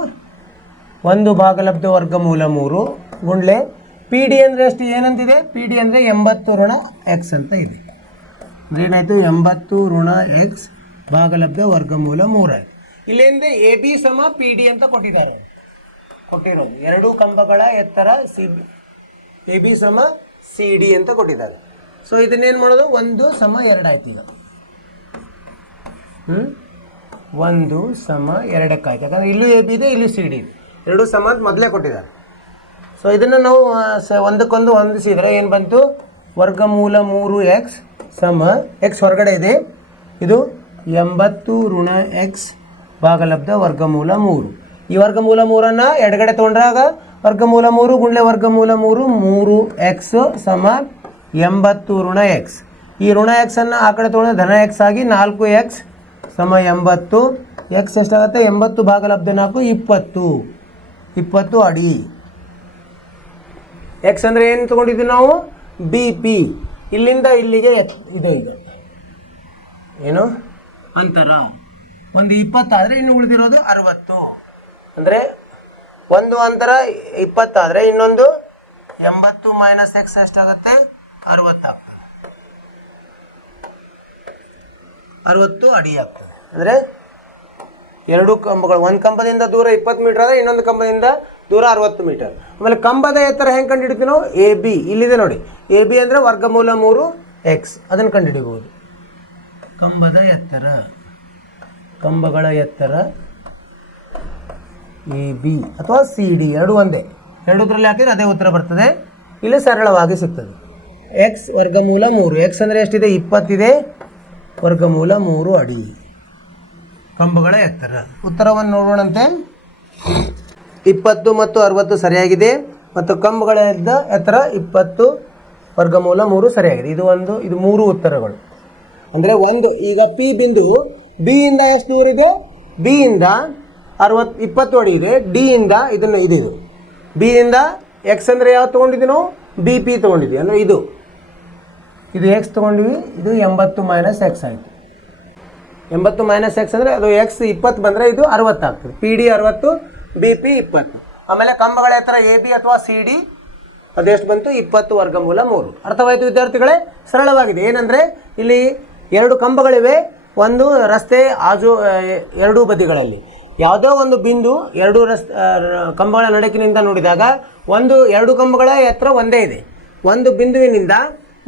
1 ಭಾಗಲಬ್ಧ ವರ್ಗಮೂಲ 3 ಗುಂಡ್ಲೆ ಪಿ ಡಿ ಅಂದರೆ ಎಷ್ಟು ಏನಂತಿದೆ? ಪಿ ಡಿ ಅಂದರೆ 80 ಋಣ ಎಕ್ಸ್ ಅಂತ ಇದೆ. ಏನಾಯಿತು? 80 ಋಣ ಎಕ್ಸ್ ಭಾಗಲಬ್ಧ ವರ್ಗಮೂಲ 3 ಆಯಿತು. ಇಲ್ಲೇಂದ್ರೆ ಎ ಬಿ ಸಮ ಪಿ ಡಿ ಅಂತ ಕೊಟ್ಟಿರೋದು ಎರಡೂ ಕಂಬಗಳ ಎತ್ತರ ಎ ಬಿ ಸಮ ಸಿ ಡಿ ಅಂತ ಕೊಟ್ಟಿದ್ದಾರೆ. ಸೊ ಇದನ್ನೇನು ಮಾಡೋದು? 1 ಸಮ 2 ಆಯ್ತು. ಈಗ 1 ಸಮ 2 ಆಯ್ತು. ಯಾಕಂದರೆ ಇಲ್ಲೂ ಎ ಬಿ ಇದೆ, ಇಲ್ಲೂ ಸಿ ಡಿ ಇದೆ, ಎರಡೂ ಸಮ ಅಂತ ಮೊದಲೇ ಕೊಟ್ಟಿದ್ದಾರೆ. ಸೊ ಇದನ್ನು ನಾವು ಒಂದಕ್ಕೊಂದು ಹೊಂದಿಸಿದರೆ ಏನು ಬಂತು? ವರ್ಗಮೂಲ 3 ಎಕ್ಸ್ ಸಮ ಎಕ್ಸ್ ಹೊರಗಡೆ ಇದೆ, ಇದು 80 ಋಣ ಎಕ್ಸ್ ಭಾಗಲಬ್ಧ ವರ್ಗಮೂಲ 3. ಈ ವರ್ಗಮೂಲ 3ಅನ್ನು ಎಡಗಡೆ ತೊಗೊಂಡ್ರಾಗ ವರ್ಗಮೂಲ 3 ಗುಂಡ್ಲೆ ವರ್ಗಮೂಲ 3 ಎಕ್ಸ್ ಸಮ 80 ಋಣ ಎಕ್ಸ್. ಈ ಋಣ ಎಕ್ಸನ್ನು ಆ ಕಡೆ ತೊಗೊಂಡ್ರೆ ಧನ ಎಕ್ಸ್ ಆಗಿ 4 ಎಕ್ಸ್ ಸಮ 80. ಎಕ್ಸ್ ಎಷ್ಟಾಗುತ್ತೆ? 80 ಭಾಗಲಬ್ಧ 4 20 ಅಡಿ. ಎಕ್ಸ್ ಅಂದರೆ ಏನು ತೊಗೊಂಡಿದ್ವಿ ನಾವು? B P. ಇಲ್ಲಿಂದ ಇಲ್ಲಿಗೆ ಇದು ಏನು ಅಂತರ ಒಂದು 20 ಆದರೆ ಇನ್ನು ಉಳಿದಿರೋದು 60. ಅಂದರೆ ಒಂದು ಅಂತರ 20 ಆದರೆ ಇನ್ನೊಂದು 80 ಮೈನಸ್ ಎಕ್ಸ್ ಎಷ್ಟಾಗುತ್ತೆ? 60 ಅಡಿ ಆಗ್ತದೆ. ಅಂದರೆ ಎರಡು ಕಂಬಗಳು, ಒಂದು ಕಂಬದಿಂದ ದೂರ 20 ಮೀಟರ್ ಆದರೆ ಇನ್ನೊಂದು ಕಂಬದಿಂದ ದೂರ 60 ಮೀಟರ್. ಆಮೇಲೆ ಕಂಬದ ಎತ್ತರ ಹೆಂಗೆ ಕಂಡುಹಿಡಿತೀವಿ ನಾವು? ಎ ಬಿ ಇಲ್ಲಿದೆ ನೋಡಿ. ಎ ಬಿ ಅಂದರೆ ವರ್ಗಮೂಲ 3 ಎಕ್ಸ್, ಅದನ್ನು ಕಂಡುಹಿಡಿಬೋದು. ಕಂಬಗಳ ಎತ್ತರ ಎ ಬಿ ಅಥವಾ ಸಿ ಡಿ ಎರಡು ಒಂದೇ, ಎರಡೂದ್ರಲ್ಲಿ ಹಾಕಿದ್ರೆ ಅದೇ ಉತ್ತರ ಬರ್ತದೆ. ಇಲ್ಲಿ ಸರಳವಾಗಿ ಸಿಗ್ತದೆ. ಎಕ್ಸ್ ವರ್ಗಮೂಲ 3. ಎಕ್ಸ್ ಅಂದರೆ ಎಷ್ಟಿದೆ? 20 ಇದೆ, ವರ್ಗಮೂಲ 3 ಅಡಿ ಕಂಬಗಳ ಎತ್ತರ. ಉತ್ತರವನ್ನು ನೋಡೋಣಂತೆ. 20 ಮತ್ತು 60 ಸರಿಯಾಗಿದೆ, ಮತ್ತು ಕಂಬಗಳ ಎತ್ತರ 20 ವರ್ಗಮೂಲ 3 ಸರಿಯಾಗಿದೆ. ಇದು 3 ಉತ್ತರಗಳು. ಅಂದರೆ ಈಗ ಪಿ ಬಿಂದು ಬಿ ಇಂದ ಎಷ್ಟು ದೂರ ಇದೆ? ಬಿ ಇಂದ 20 ಅಡಿ ಇದೆ. ಡಿ ಇಂದ ಇದು ಬಿ ಇಂದ ಎಕ್ಸ್ ಅಂದರೆ ಯಾವ್ದು ತೊಗೊಂಡಿದ್ವಿ ನಾವು? ಬಿ ಪಿ ತೊಗೊಂಡಿದ್ವಿ. ಅಂದರೆ ಇದು ಎಕ್ಸ್ ತೊಗೊಂಡ್ವಿ, ಇದು 80 ಮೈನಸ್ ಎಕ್ಸ್ ಆಯಿತು. 80 ಮೈನಸ್ ಎಕ್ಸ್ ಅಂದರೆ ಅದು ಎಕ್ಸ್ 20 ಬಂದರೆ ಇದು 60 ಆಗ್ತದೆ. P D 60, B P 20. ಆಮೇಲೆ ಕಂಬಗಳ ಎತ್ತರ ಎ ಬಿ ಅಥವಾ ಸಿ ಡಿ ಅದೆಷ್ಟು ಬಂತು? 20 ವರ್ಗಮೂಲ 3. ಅರ್ಥವಾಯಿತು ವಿದ್ಯಾರ್ಥಿಗಳೇ? ಸರಳವಾಗಿದೆ. ಏನಂದರೆ ಇಲ್ಲಿ 2 ಕಂಬಗಳಿವೆ, ಒಂದು ರಸ್ತೆ ಎರಡೂ ಬದಿಗಳಲ್ಲಿ. ಯಾವುದೋ ಒಂದು ಬಿಂದು ಎರಡು ಕಂಬಗಳ ನಡುಕಿನಿಂದ ನೋಡಿದಾಗ 2 ಕಂಬಗಳ ಎತ್ತರ ಒಂದೇ ಇದೆ. ಒಂದು ಬಿಂದುವಿನಿಂದ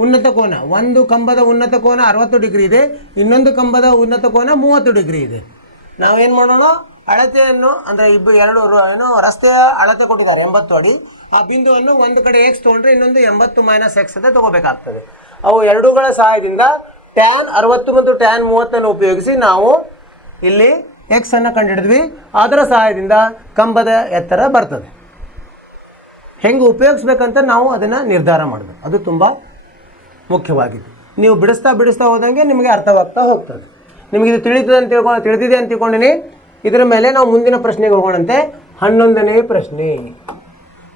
ಉನ್ನತ ಕೋನ, ಒಂದು ಕಂಬದ ಉನ್ನತ ಕೋನ 60 ಡಿಗ್ರಿ ಇದೆ, ಇನ್ನೊಂದು ಕಂಬದ ಉನ್ನತ ಕೋನ 30 ಡಿಗ್ರಿ ಇದೆ. ನಾವೇನು ಮಾಡೋಣ? ಅಳತೆಯನ್ನು ಅಂದರೆ ರಸ್ತೆಯ ಅಳತೆ ಕೊಟ್ಟಿದ್ದಾರೆ 80 ಅಡಿ. ಆ ಬಿಂದುವನ್ನು ಒಂದು ಕಡೆ ಎಕ್ಸ್ ತೊಗೊಂಡ್ರೆ ಇನ್ನೊಂದು 80 ಮೈನಸ್ ಎಕ್ಸ್ ಅಂತ ತೊಗೋಬೇಕಾಗ್ತದೆ. ಅವು ಎರಡೂಗಳ ಸಹಾಯದಿಂದ ಟ್ಯಾನ್ 60 ಮತ್ತು ಟ್ಯಾನ್ 30 ಉಪಯೋಗಿಸಿ ನಾವು ಇಲ್ಲಿ ಎಕ್ಸ್ ಅನ್ನು ಕಂಡುಹಿಡಿದ್ವಿ. ಅದರ ಸಹಾಯದಿಂದ ಕಂಬದ ಎತ್ತರ ಬರ್ತದೆ. ಹೆಂಗೆ ಉಪಯೋಗಿಸ್ಬೇಕಂತ ನಾವು ಅದನ್ನು ನಿರ್ಧಾರ ಮಾಡಬೇಕು. ಅದು ತುಂಬ ಮುಖ್ಯವಾಗಿದೆ. ನೀವು ಬಿಡಿಸ್ತಾ ಹೋದಂಗೆ ನಿಮಗೆ ಅರ್ಥವಾಗ್ತಾ ಹೋಗ್ತದೆ. ನಿಮಗೆ ಇದು ತಿಳಿದಿದೆ ಅಂತ ತಿಳ್ಕೊಂಡಿನಿ. ಇದರ ಮೇಲೆ ನಾವು ಮುಂದಿನ ಪ್ರಶ್ನೆಗೆ ಹೋಗೋಣಂತೆ. 11ನೇ ಪ್ರಶ್ನೆ.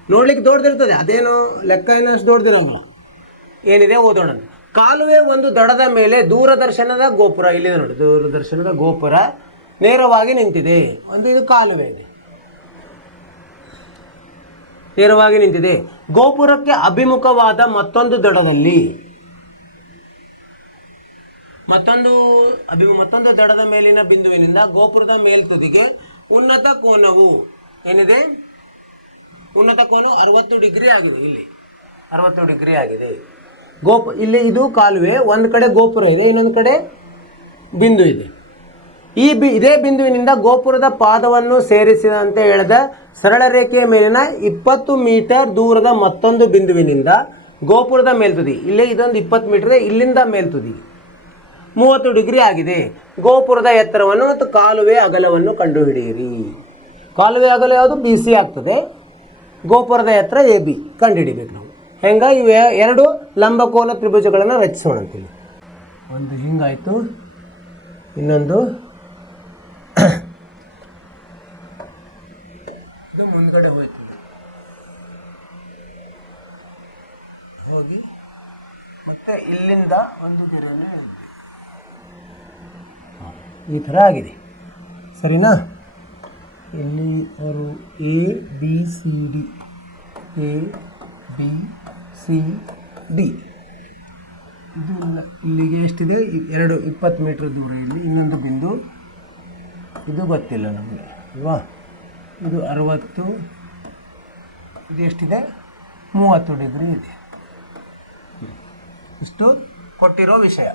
ನೋಡ್ಲಿಕ್ಕೆ ದೊಡ್ಡದಿರ್ತದೆ, ಅದೇನು ಲೆಕ್ಕ ಏನಷ್ಟು ದೊಡ್ಡದಿರಲ್ಲ. ಏನಿದೆ ಓದೋಣ. ಕಾಲುವೆ ಒಂದು ದಡದ ಮೇಲೆ ದೂರದರ್ಶನದ ಗೋಪುರ, ಇಲ್ಲಿದೆ ನೋಡಿ, ದೂರದರ್ಶನದ ಗೋಪುರ ನೇರವಾಗಿ ನಿಂತಿದೆ. ಇದು ಕಾಲುವೆ ಇದೆ, ನೇರವಾಗಿ ನಿಂತಿದೆ. ಗೋಪುರಕ್ಕೆ ಅಭಿಮುಖವಾದ ಮತ್ತೊಂದು ದಡದಲ್ಲಿ ಮತ್ತೊಂದು ದಡದ ಮೇಲಿನ ಬಿಂದುವಿನಿಂದ ಗೋಪುರದ ಮೇಲ್ತುದಿಗೆ ಉನ್ನತ ಕೋನವು ಏನಿದೆ? ಉನ್ನತ ಕೋನ 60 ಡಿಗ್ರಿ ಆಗಿದೆ. ಇಲ್ಲಿ 60 ಡಿಗ್ರಿ ಆಗಿದೆ. ಇಲ್ಲಿ ಇದು ಕಾಲುವೆ, ಒಂದು ಕಡೆ ಗೋಪುರ ಇದೆ, ಇನ್ನೊಂದು ಕಡೆ ಬಿಂದು ಇದೆ. ಇದೇ ಬಿಂದುವಿನಿಂದ ಗೋಪುರದ ಪಾದವನ್ನು ಸೇರಿಸಿದಂತೆ ಎಳೆದ ಸರಳ ರೇಖೆಯ ಮೇಲಿನ 20 ಮೀಟರ್ ದೂರದ ಮತ್ತೊಂದು ಬಿಂದುವಿನಿಂದ ಗೋಪುರದ ಮೇಲ್ತುದಿ, ಇಲ್ಲೇ ಇದೊಂದು 20 ಮೀಟರ್, ಇಲ್ಲಿಂದ ಮೇಲ್ತುದಿ 30 ಡಿಗ್ರಿ ಆಗಿದೆ. ಗೋಪುರದ ಎತ್ತರವನ್ನು ಮತ್ತು ಕಾಲುವೆ ಅಗಲವನ್ನು ಕಂಡುಹಿಡಿಯಿರಿ. ಕಾಲುವೆ ಅಗಲ ಯಾವುದು? ಬಿ ಸಿ ಆಗ್ತದೆ. ಗೋಪುರದ ಎತ್ತರ ಎ ಬಿ ಕಂಡುಹಿಡಿಬೇಕು ನಾವು. ಹೆಂಗೆ? ಇವೆ 2 ಲಂಬಕೋನ ತ್ರಿಭುಜಗಳನ್ನು ರಚಿಸೋಣ ಅಂತೀವಿ. ಒಂದು ಹಿಂಗಾಯಿತು, ಇನ್ನೊಂದು ಇದು ಮುಂದ್ಗಡೆ ಹೋಯ್ತು, ಹೋಗಿ ಮತ್ತೆ ಇಲ್ಲಿಂದ ಒಂದು ಗೆರೆಯನ್ನು ಈ ಥರ ಆಗಿದೆ. ಸರಿನಾ? ಇಲ್ಲಿ ಅವರು A B C D B C D. ಇದು ಇಲ್ಲಿಗೆ ಎಷ್ಟಿದೆ? 20 ಮೀಟ್ರ್ ದೂರ. ಇಲ್ಲಿ ಇನ್ನೊಂದು ಬಿಂದು, ಇದು ಗೊತ್ತಿಲ್ಲ ನಮಗೆ ಅಲ್ವಾ. ಇದು 60, ಇದು ಎಷ್ಟಿದೆ? 30 ಡಿಗ್ರಿ ಇದೆ. ಇಷ್ಟು ಕೊಟ್ಟಿರೋ ವಿಷಯ.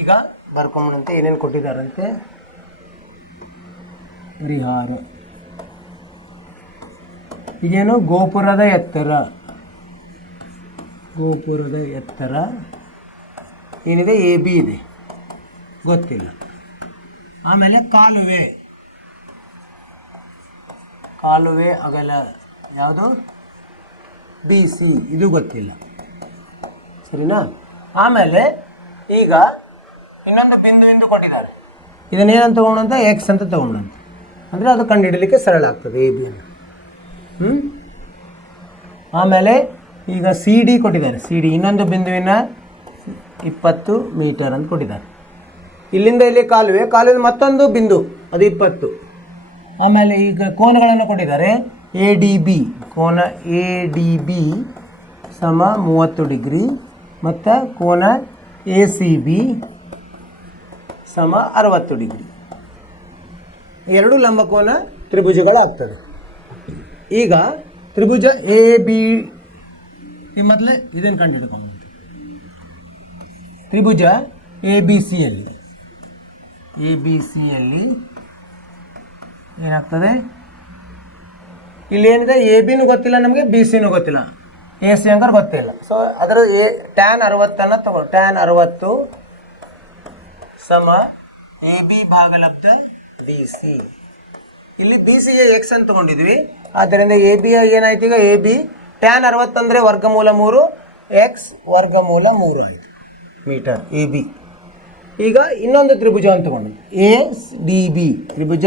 ಈಗ ಬರ್ಕೊಂಬಂತೆ ಏನೇನು ಕೊಟ್ಟಿದ್ದಾರಂತೆ. ಪರಿಹಾರ. ಈಗೇನು ಗೋಪುರದ ಎತ್ತರ, ಗೋಪುರದ ಎತ್ತರ ಏನಿದೆ? ಎ ಬಿ ಇದೆ, ಗೊತ್ತಿಲ್ಲ. ಆಮೇಲೆ ಕಾಲುವೆ, ಕಾಲುವೆ ಅಗಲ ಯಾವುದು? ಬಿ ಸಿ, ಇದು ಗೊತ್ತಿಲ್ಲ. ಸರಿನಾ? ಆಮೇಲೆ ಈಗ ಇನ್ನೊಂದು ಬಿಂದು ಕೊಟ್ಟಿದ್ದಾರೆ. ಇದನ್ನೇನಂತ ತಗೊಂಡಂತ? ಎಕ್ಸ್ ಅಂತ ತಗೊಂಡಂತ. ಅಂದರೆ ಅದು ಕಂಡುಹಿಡಲಿಕ್ಕೆ ಸರಳ ಆಗ್ತದೆ ಎ ಬಿ ಅನ್ನು. ಆಮೇಲೆ ಈಗ ಸಿ ಡಿ ಕೊಟ್ಟಿದ್ದಾರೆ. ಸಿ ಡಿ ಇನ್ನೊಂದು ಬಿಂದುವಿನ 20 ಮೀಟರ್ ಅಂತ ಕೊಟ್ಟಿದ್ದಾರೆ. ಇಲ್ಲಿಂದ ಇಲ್ಲಿ ಕಾಲುವೆ, ಕಾಲುವೆ ಮತ್ತೊಂದು ಬಿಂದು, ಅದು 20. ಆಮೇಲೆ ಈಗ ಕೋನಗಳನ್ನು ಕೊಟ್ಟಿದ್ದಾರೆ. ಎ ಡಿ ಬಿ, ಕೋನ ಎ ಡಿ ಬಿ ಸಮ 30 ಡಿಗ್ರಿ ಮತ್ತು ಕೋನ ಎ ಸಿ ಬಿ ಸಮ 60 ಡಿಗ್ರಿ. ಎರಡು ಲಂಬಕೋನ ತ್ರಿಭುಜಗಳಾಗ್ತದೆ. ಈಗ ತ್ರಿಭುಜ ಎ ಬಿ, ಈ ಮೊದಲೇ ಇದನ್ನು ಕಂಡುಹಿಡ್ಕೊಂಡು ತ್ರಿಭುಜ ಎ ಬಿ ಸಿಯಲ್ಲಿ ಏನಾಗ್ತದೆ? ಇಲ್ಲಿ ಏನಿದೆ? ಎ ಬಿನೂ ಗೊತ್ತಿಲ್ಲ ನಮಗೆ, ಬಿ ಸಿನೂ ಗೊತ್ತಿಲ್ಲ, ಎ ಸಿ ಅಂಕರ್ ಗೊತ್ತಿಲ್ಲ. ಸೊ ಅದರ ಟ್ಯಾನ್ 60 ತಗೋ. ಟ್ಯಾನ್ 60 ಸಮ ಎ ಬಿ ಭಾಗಲಬ್ಧ ಬಿ ಸಿ. ಇಲ್ಲಿ ಬಿ ಸಿಗೆ ಎಕ್ಸ್ ಅಂತ ತಗೊಂಡಿದ್ವಿ. ಆದ್ದರಿಂದ ಎ ಬಿ ಏನಾಯ್ತು? ಈಗ ಎ ಬಿ ಟ್ಯಾನ್ 60 ಅಂದರೆ ವರ್ಗಮೂಲ 3, ಎಕ್ಸ್ ವರ್ಗಮೂಲ 3 ಆಯಿತು ಮೀಟರ್ ಎ ಬಿ. ಈಗ ಇನ್ನೊಂದು ತ್ರಿಭುಜ ಅಂತ ತಗೊಂಡು ಎ ಡಿ ಬಿ, ತ್ರಿಭುಜ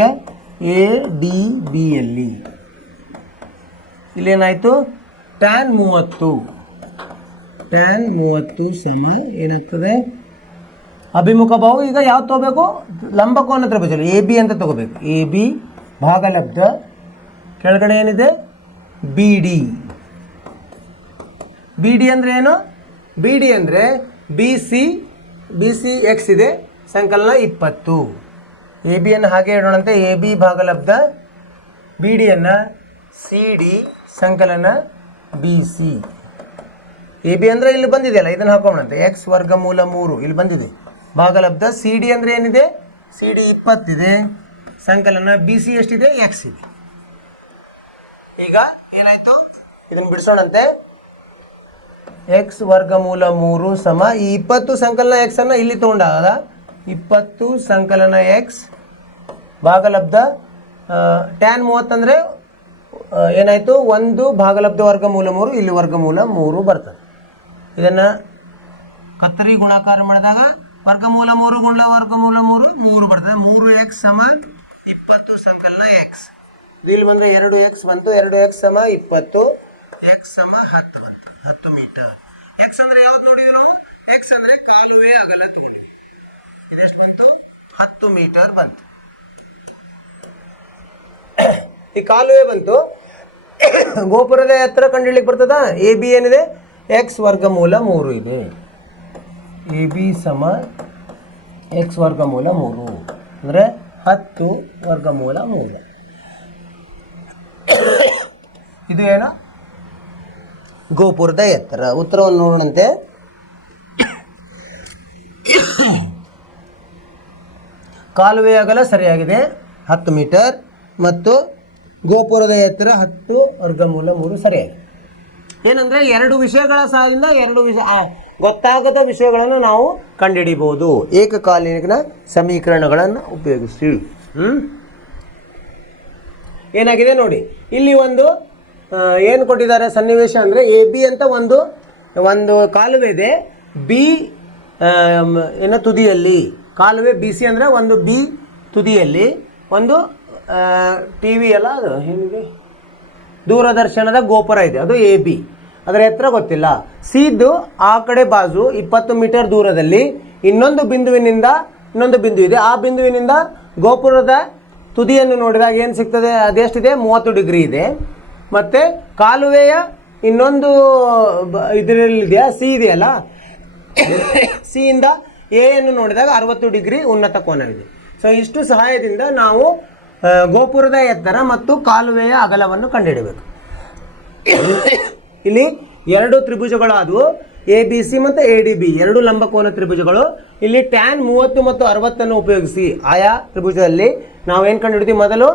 ಎ ಡಿ ಬಿಯಲ್ಲಿ ಇಲ್ಲೇನಾಯಿತು? ಟ್ಯಾನ್ 30 ಸಮ ಏನಾಗ್ತದೆ? ಅಭಿಮುಖ ಬಾಹು. ಈಗ ಯಾವ್ದು ತಗೋಬೇಕು? ಲಂಬಕೋನ ತ್ರಿಭುಜ ಎ ಬಿ ಅಂತ ತಗೋಬೇಕು. ಎ ಬಿ ಭಾಗಲಬ್ಧ ಕೆಳಗಡೆ ಏನಿದೆ? B D. ಬಿ ಡಿ ಅಂದರೆ ಏನು? ಬಿ ಡಿ ಅಂದರೆ ಬಿ ಸಿ ಎಕ್ಸ್ ಇದೆ, ಸಂಕಲನ 20. ಎ ಬಿಯನ್ನು ಹಾಗೆ ಇಡೋಣಂತೆ. ಎ ಬಿ ಭಾಗಲಬ್ಧ ಬಿ ಡಿಯನ್ನು ಸಿ ಡಿ ಸಂಕಲನ ಬಿ ಸಿ. ಎ ಬಿ ಅಂದರೆ ಇಲ್ಲಿ ಬಂದಿದೆಯಲ್ಲ, ಇದನ್ನು ಹಾಕೋಣಂತೆ. ಎಕ್ಸ್ ವರ್ಗಮೂಲ 3 ಇಲ್ಲಿ ಬಂದಿದೆ. ಭಾಗಲಬ್ಧ ಸಿ ಡಿ ಅಂದರೆ ಏನಿದೆ? ಸಿ ಡಿ 20 ಇದೆ, ಸಂಕಲನ ಬಿ ಸಿ ಎಷ್ಟಿದೆ? ಎಕ್ಸ್ ಇದೆ. ಈಗ ಏನಾಯಿತು? ಇದನ್ನು ಬಿಡಿಸೋಣಂತೆ. ಎಕ್ಸ್ ವರ್ಗಮೂಲ 3 ಸಮ ಈ 20 ಸಂಕಲನ ಎಕ್ಸ್ ಅನ್ನು ಇಲ್ಲಿ ತಗೊಂಡಾಗ 20 ಸಂಕಲನ ಎಕ್ಸ್ ಭಾಗಲಬ್ಧ ಟ್ಯಾನ್ 30 ಅಂದರೆ ಏನಾಯಿತು? 1 ಭಾಗಲಬ್ಧ ವರ್ಗಮೂಲ 3, ಇಲ್ಲಿ ವರ್ಗಮೂಲ 3 ಬರ್ತದೆ. ಇದನ್ನು ಕತ್ತರಿ ಗುಣಾಕಾರ ಮಾಡಿದಾಗ ವರ್ಗಮೂಲ 3 ಗುಣ ವರ್ಗಮೂಲ 3 ಬರ್ತದೆ. 3x ಸಮ 20 ಸಂಕಲನ ಎಕ್ಸ್. ಇಲ್ಲಿ ಬಂದರೆ 2x ಬಂತು. 2x ಸಮ 20, x ಸಮ 10 ಮೀಟರ್. ಎಕ್ಸ್ ಅಂದರೆ ಯಾವ್ದು ನೋಡಿದ್ವಿ ನಾವು? ಎಕ್ಸ್ ಅಂದರೆ ಕಾಲುವೆ ಅಗಲ. ಇದೆಷ್ಟು ಬಂತು? 10 ಮೀಟರ್ ಬಂತು. ಈ ಕಾಲುವೆ ಬಂತು. ಗೋಪುರದ ಎತ್ತರ ಕಂಡುಹಿಡಿಯಲಿಕ್ಕೆ ಬರ್ತದ? ಎ ಬಿ ಏನಿದೆ? ಎಕ್ಸ್ ವರ್ಗಮೂಲ 3 ಇದೆ. ಎ ಬಿ ಸಮ ಎಕ್ಸ್ ವರ್ಗಮೂಲ 3 ಅಂದರೆ 10 ವರ್ಗಮೂಲ 3. ಇದು ಏನು? ಗೋಪುರದ ಎತ್ತರ. ಉತ್ತರವನ್ನು ನೋಡೋಣಂತೆ. ಕಾಲುವೆ ಅಗಲ ಸರಿಯಾಗಿದೆ 10 ಮೀಟರ್ ಮತ್ತು ಗೋಪುರದ ಎತ್ತರ 10 ವರ್ಗಮೂಲ 3 ಸರಿಯಾಗಿದೆ. ಏನಂದರೆ ಎರಡು ವಿಷಯಗಳ ಸಹಾಯದಿಂದ ಗೊತ್ತಾಗದ ವಿಷಯಗಳನ್ನು ನಾವು ಕಂಡುಹಿಡಿಬಹುದು ಏಕಕಾಲೀನ ಸಮೀಕರಣಗಳನ್ನು ಉಪಯೋಗಿಸಿ. ಏನಾಗಿದೆ ನೋಡಿ, ಇಲ್ಲಿ ಒಂದು ಏನು ಕೊಟ್ಟಿದ್ದಾರೆ ಸನ್ನಿವೇಶ ಅಂದರೆ ಎ ಬಿ ಅಂತ ಒಂದು ಕಾಲುವೆ ಇದೆ. ಬಿ ಏನೋ ತುದಿಯಲ್ಲಿ ಕಾಲುವೆ ಬಿ ಸಿ ಅಂದರೆ ಒಂದು ಬಿ ತುದಿಯಲ್ಲಿ ಒಂದು ಟಿ ವಿ ಅಲ್ಲ, ಅದು ಏನಿದೆ ದೂರದರ್ಶನದ ಗೋಪುರ ಇದೆ, ಅದು ಎ ಬಿ. ಅದರ ಎತ್ತರ ಗೊತ್ತಿಲ್ಲ. ಸಿದ್ದು ಆ ಕಡೆ ಬಾಜು 20 ಮೀಟರ್ ದೂರದಲ್ಲಿ ಇನ್ನೊಂದು ಬಿಂದು ಇದೆ. ಆ ಬಿಂದುವಿನಿಂದ ಗೋಪುರದ ತುದಿಯನ್ನು ನೋಡಿದಾಗ ಏನು ಸಿಗ್ತದೆ? ಅದೆಷ್ಟಿದೆ? 30 ಡಿಗ್ರಿ ಇದೆ. ಮತ್ತು ಕಾಲುವೆಯ ಇನ್ನೊಂದು ಇದರಲ್ಲಿದೆಯಾ ಸಿ ಇದೆಯಲ್ಲ, ಸಿ ಇಂದ ಎ ಅನ್ನು ನೋಡಿದಾಗ 60 ಡಿಗ್ರಿ ಉನ್ನತ ಕೋನವಿದೆ. ಸೊ ಇಷ್ಟು ಸಹಾಯದಿಂದ ನಾವು ಗೋಪುರದ ಎತ್ತರ ಮತ್ತು ಕಾಲುವೆಯ ಅಗಲವನ್ನು ಕಂಡುಹಿಡಬೇಕು. ಇಲ್ಲಿ 2 ತ್ರಿಭುಜಗಳು ಆದವು, ABC ಮತ್ತು ADB, 2 ಲಂಬಕೋನ ತ್ರಿಭುಜಗಳು. ಇಲ್ಲಿ ಟ್ಯಾನ್ 30 ಮತ್ತು 60 ಉಪಯೋಗಿಸಿ ಆಯಾ ತ್ರಿಭುಜದಲ್ಲಿ ನಾವೇನು ಕಂಡುಹಿಡಿದ್ವಿ, ಮೊದಲು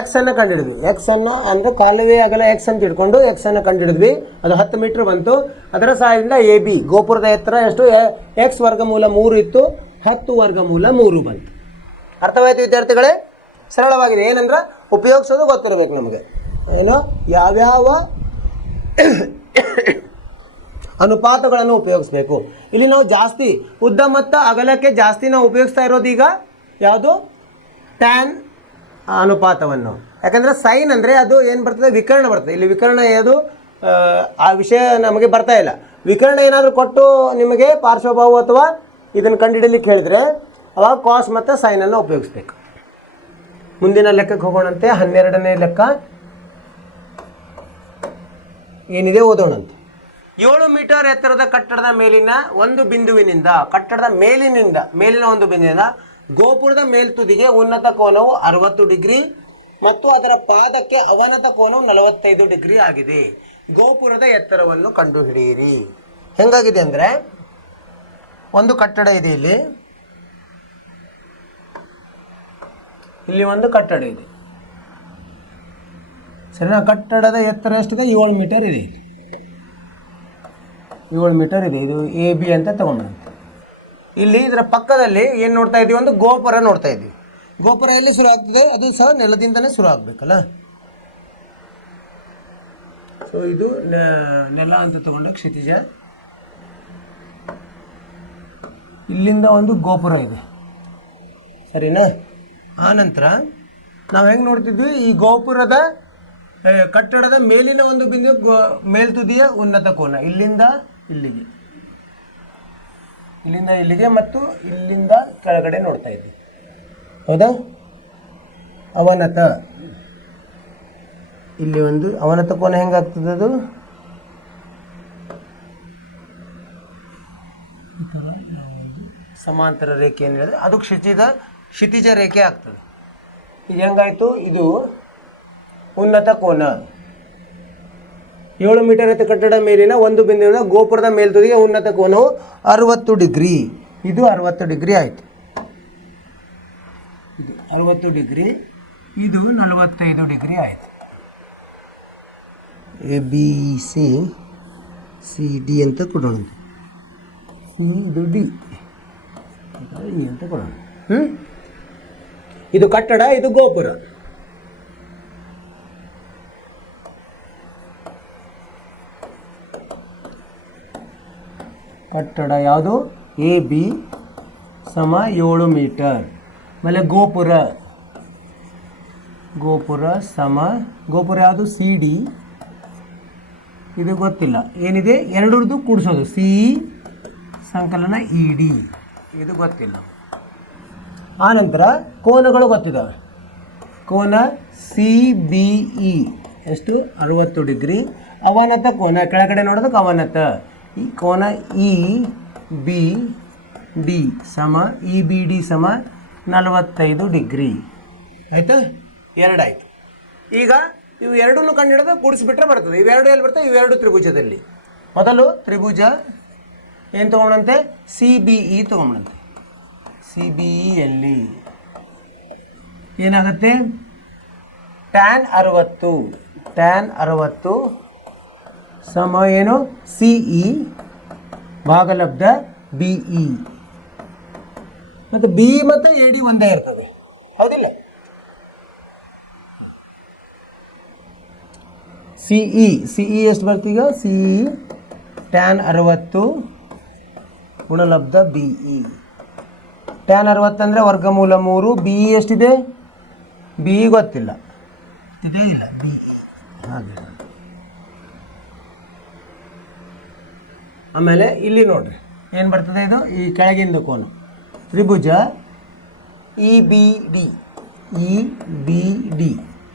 ಎಕ್ಸ್ ಅನ್ನು ಕಂಡುಹಿಡಿದ್ವಿ. ಎಕ್ಸ್ ಅನ್ನು ಅಂದರೆ ಕಾಲುವೆ ಅಗಲ ಎಕ್ಸ್ ಅಂತ ಇಟ್ಕೊಂಡು ಎಕ್ಸ್ ಅನ್ನು ಕಂಡುಹಿಡಿದ್ವಿ. ಅದು 10 ಮೀಟ್ರ್ ಬಂತು. ಅದರ ಸಹಾಯದಿಂದ AB ಗೋಪುರದ ಎತ್ತರ ಎಷ್ಟು, ಎಕ್ಸ್ ವರ್ಗಮೂಲ 3 ಇತ್ತು, 10 ವರ್ಗಮೂಲ 3 ಬಂತು. ಅರ್ಥವಾಯಿತು ವಿದ್ಯಾರ್ಥಿಗಳೇ? ಸರಳವಾಗಿದೆ. ಏನಂದ್ರೆ ಉಪಯೋಗಿಸೋದು ಗೊತ್ತಿರಬೇಕು ನಮಗೆ. ಏನು ಯಾವ್ಯಾವ ಅನುಪಾತಗಳನ್ನು ಉಪಯೋಗಿಸ್ಬೇಕು. ಇಲ್ಲಿ ನಾವು ಜಾಸ್ತಿ ಉದ್ದ ಮತ್ತು ಅಗಲಕ್ಕೆ ಜಾಸ್ತಿ ನಾವು ಉಪಯೋಗಿಸ್ತಾ ಇರೋದು ಈಗ ಯಾವುದು, ಟ್ಯಾನ್ ಅನುಪಾತವನ್ನು. ಯಾಕಂದರೆ ಸೈನ್ ಅಂದರೆ ಅದು ಏನು ಬರ್ತದೆ, ವಿಕರ್ಣ ಬರ್ತದೆ. ಇಲ್ಲಿ ವಿಕರ್ಣ ಅದು ಆ ವಿಷಯ ನಮಗೆ ಬರ್ತಾ ಇಲ್ಲ. ವಿಕರ್ಣ ಏನಾದರೂ ಕೊಟ್ಟು ನಿಮಗೆ ಪಾರ್ಶ್ವಭಾವ ಅಥವಾ ಇದನ್ನು ಕಂಡುಹಿಡಲಿಕ್ಕೆ ಹೇಳಿದರೆ ಅವಾಗ ಕಾಸ್ ಮತ್ತು ಸೈನನ್ನು ಉಪಯೋಗಿಸ್ಬೇಕು. ಮುಂದಿನ ಲೆಕ್ಕಕ್ಕೆ ಹೋಗೋಣಂತೆ. 12ನೇ ಲೆಕ್ಕ ಏನಿದೆ ಓದೋಣಂತೆ. 7 ಮೀಟರ್ ಎತ್ತರದ ಕಟ್ಟಡದ ಮೇಲಿನ ಒಂದು ಬಿಂದುವಿನಿಂದ, ಕಟ್ಟಡದ ಮೇಲಿನ ಒಂದು ಬಿಂದುವಿನಿಂದ ಗೋಪುರದ ಮೇಲ್ತುದಿಗೆ ಉನ್ನತ ಕೋನವು 60 ಡಿಗ್ರಿ ಮತ್ತು ಅದರ ಪಾದಕ್ಕೆ ಅವನತ ಕೋನವು 45 ಡಿಗ್ರಿ ಆಗಿದೆ. ಗೋಪುರದ ಎತ್ತರವನ್ನು ಕಂಡುಹಿಡಿಯಿರಿ. ಹೆಂಗಾಗಿದೆ ಅಂದರೆ, ಒಂದು ಕಟ್ಟಡ ಇದೆ, ಇಲ್ಲಿ ಒಂದು ಕಟ್ಟಡ ಇದೆ ಸರಿನಾ. ಕಟ್ಟಡದ ಎತ್ತರ ಎಷ್ಟಿದೆ, 7 ಮೀಟರ್ ಇದೆ. 7 ಮೀಟರ್ ಇದೆ. ಇದು AB ಅಂತ ತಗೊಂಡ್ಬಂತೆ. ಇಲ್ಲಿ ಇದರ ಪಕ್ಕದಲ್ಲಿ ಏನು ನೋಡ್ತಾ ಇದ್ದೀವಿ, ಒಂದು ಗೋಪುರ ನೋಡ್ತಾ ಇದ್ದೀವಿ. ಗೋಪುರ ಎಲ್ಲಿ ಶುರು ಆಗ್ತದೆ, ಅದು ಸಹ ನೆಲದಿಂದನೇ ಶುರು ಆಗಬೇಕಲ್ಲ. ಸೊ ಇದು ನೆಲ ಅಂತ ತಗೊಂಡ ಕ್ಷಿತಿಜ. ಇಲ್ಲಿಂದ ಒಂದು ಗೋಪುರ ಇದೆ ಸರಿನಾ. ಆನಂತರ ನಾವು ಹೆಂಗೆ ನೋಡ್ತಿದ್ವಿ, ಈ ಗೋಪುರದ ಕಟ್ಟಡದ ಮೇಲಿನ ಒಂದು ಬಿಂದು ಮೇಲ್ತುದಿಯ ಉನ್ನತ ಕೋನ ಇಲ್ಲಿಂದ ಇಲ್ಲಿಗೆ ಮತ್ತು ಇಲ್ಲಿಂದ ಕೆಳಗಡೆ ನೋಡ್ತಾ ಇದ್ವಿ, ಹೌದಾ. ಅವನತ, ಇಲ್ಲಿ ಒಂದು ಅವನತ ಕೋನ ಹೆಂಗಾಗ್ತದೆ, ಅದು ಸಮಾಂತರ ರೇಖೆ ಏನು ಹೇಳಿದ್ರೆ ಅದು ಕ್ಷಿತಿಜ ರೇಖೆ ಆಗ್ತದೆ. ಈಗ ಹೆಂಗಾಯಿತು, ಇದು ಉನ್ನತ ಕೋನ. 7 ಮೀಟರ್ ಎತ್ತರ ಕಟ್ಟಡ ಮೇಲಿನ ಒಂದು ಬಿಂದುವಿನ ಗೋಪುರದ ಮೇಲ್ತುದಿಗೆ ಉನ್ನತ ಕೋನವು 60 ಡಿಗ್ರಿ. ಇದು 60 ಡಿಗ್ರಿ ಆಯಿತು. ಇದು 60 ಡಿಗ್ರಿ, ಇದು 45 ಡಿಗ್ರಿ ಆಯಿತು. ABCD ಅಂತ ಕೊಡೋಣ. ಇದು D ಅಂತ ಕೊಡೋಣ. ಇದು ಕಟ್ಟಡ, ಇದು ಗೋಪುರ. ಕಟ್ಟಡ ಯಾವುದು, AB ಸಮ 7 ಮೀಟರ್. ಆಮೇಲೆ ಗೋಪುರ ಸಮ, ಗೋಪುರ ಯಾವುದು, CD. ಇದು ಗೊತ್ತಿಲ್ಲ ಏನಿದೆ, ಎರಡರದ್ದು ಕೂಡಿಸೋದು, CE ಸಂಕಲನ ED, ಇದು ಗೊತ್ತಿಲ್ಲ. ಆನಂತರ ಕೋನಗಳು ಗೊತ್ತಿದ್ದಾವೆ. ಕೋನ CBE ಎಷ್ಟು, 60 ಡಿಗ್ರಿ. ಅವನತ ಕೋನ ಕೆಳಗಡೆ ನೋಡೋದಕ್ಕೆ ಅವನತ. ಈ ಕೋನ EBD ಸಮ EBD ಸಮ 45 ಡಿಗ್ರಿ. ಆಯಿತಾ, ಎರಡಾಯಿತು. ಈಗ ಇವು ಎರಡನ್ನೂ ಕಂಡುಹಿಡಿದು ಕೂಡಿಸ್ಬಿಟ್ರೆ ಬರ್ತದೆ. ಇವೆರಡು ಎಲ್ಲಿ ಬರ್ತವೆ, ಇವೆರಡು ತ್ರಿಭುಜದಲ್ಲಿ. ಮೊದಲು ತ್ರಿಭುಜ ಏನು ತೊಗೊಳಂತೆ, CBE ತೊಗೊಂಬಂತೆ. CBEಯಲ್ಲಿ ಏನಾಗುತ್ತೆ, ಟ್ಯಾನ್ 60 ಸಮ ಏನು, CE ಭಾಗಲಬ್ಧ BE. ಮತ್ತು BE ಮತ್ತು AD ಒಂದೇ ಇರ್ತದೆ, ಹೌದಿಲ್ಲ. CE ಎಷ್ಟು ಬರ್ತೀಗ, CE ಟ್ಯಾನ್ 60 ಗುಣಲಬ್ಧ BE. ಟ್ಯಾನ್ 60 ಅಂದರೆ ವರ್ಗಮೂಲ 3. BE ಎಷ್ಟಿದೆ, BE ಗೊತ್ತಿಲ್ಲ, ಇದೇ ಇಲ್ಲ BE. ಹಾಗೆ ಆಮೇಲೆ ಇಲ್ಲಿ ನೋಡ್ರಿ ಏನು ಬರ್ತದೆ, ಇದು ಈ ಕೆಳಗಿಂದ ಕೋನ ತ್ರಿಭುಜ EBD.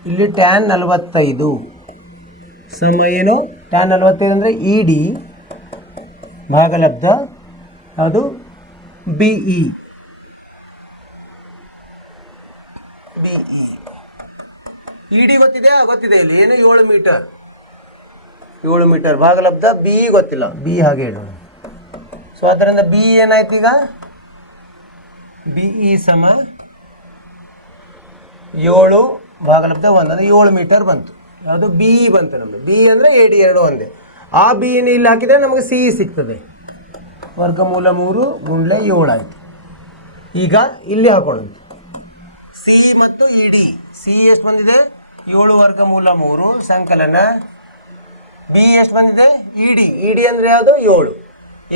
ಇಲ್ಲಿ ಟ್ಯಾನ್ 45 ಸಮ ಏನು tan 45 ಅಂದರೆ ಇ ಡಿ ಭಾಗಲಬ್ಧ ಅದು ಬಿ ಇ ಇ ಡಿ ಗೊತ್ತಿದೆ ಇಲ್ಲಿ ಏನು 7 ಮೀಟರ್ ಭಾಗಲಬ್ಧ ಬಿ ಗೊತ್ತಿಲ್ಲ ಬಿ ಹಾಗೆ ಹೇಳೋಣ. ಸೊ ಅದರಿಂದ ಬಿ ಏನಾಯ್ತು ಈಗ ಬಿ ಇ ಸಮ 7 ಭಾಗಲಬ್ಧ 1 ಅಂದರೆ 7 ಮೀಟರ್ ಬಂತು. ಅದು ಬಿ ಇ ಬಂತು ನಮಗೆ. ಬಿ ಅಂದರೆ ಎ ಡಿ ಎರಡು ಒಂದೇ. ಆ ಬಿ ನ ಇಲ್ಲಿ ಹಾಕಿದರೆ ನಮಗೆ ಸಿ ಇ ಸಿಗ್ತದೆ. ವರ್ಗಮೂಲ 3 ಗುಂಡ್ಲೆ 7 ಆಯಿತು. ಈಗ ಇಲ್ಲಿ ಹಾಕೋಣ ಸಿ ಮತ್ತು ಇ ಡಿ. ಸಿ ಎಷ್ಟು ಬಂದಿದೆ 7 ವರ್ಗಮೂಲ 3 ಸಂಕಲನ. ಬಿ ಎಷ್ಟು ಬಂದಿದೆ ಇ ಡಿ ಅಂದರೆ ಯಾವುದು 7.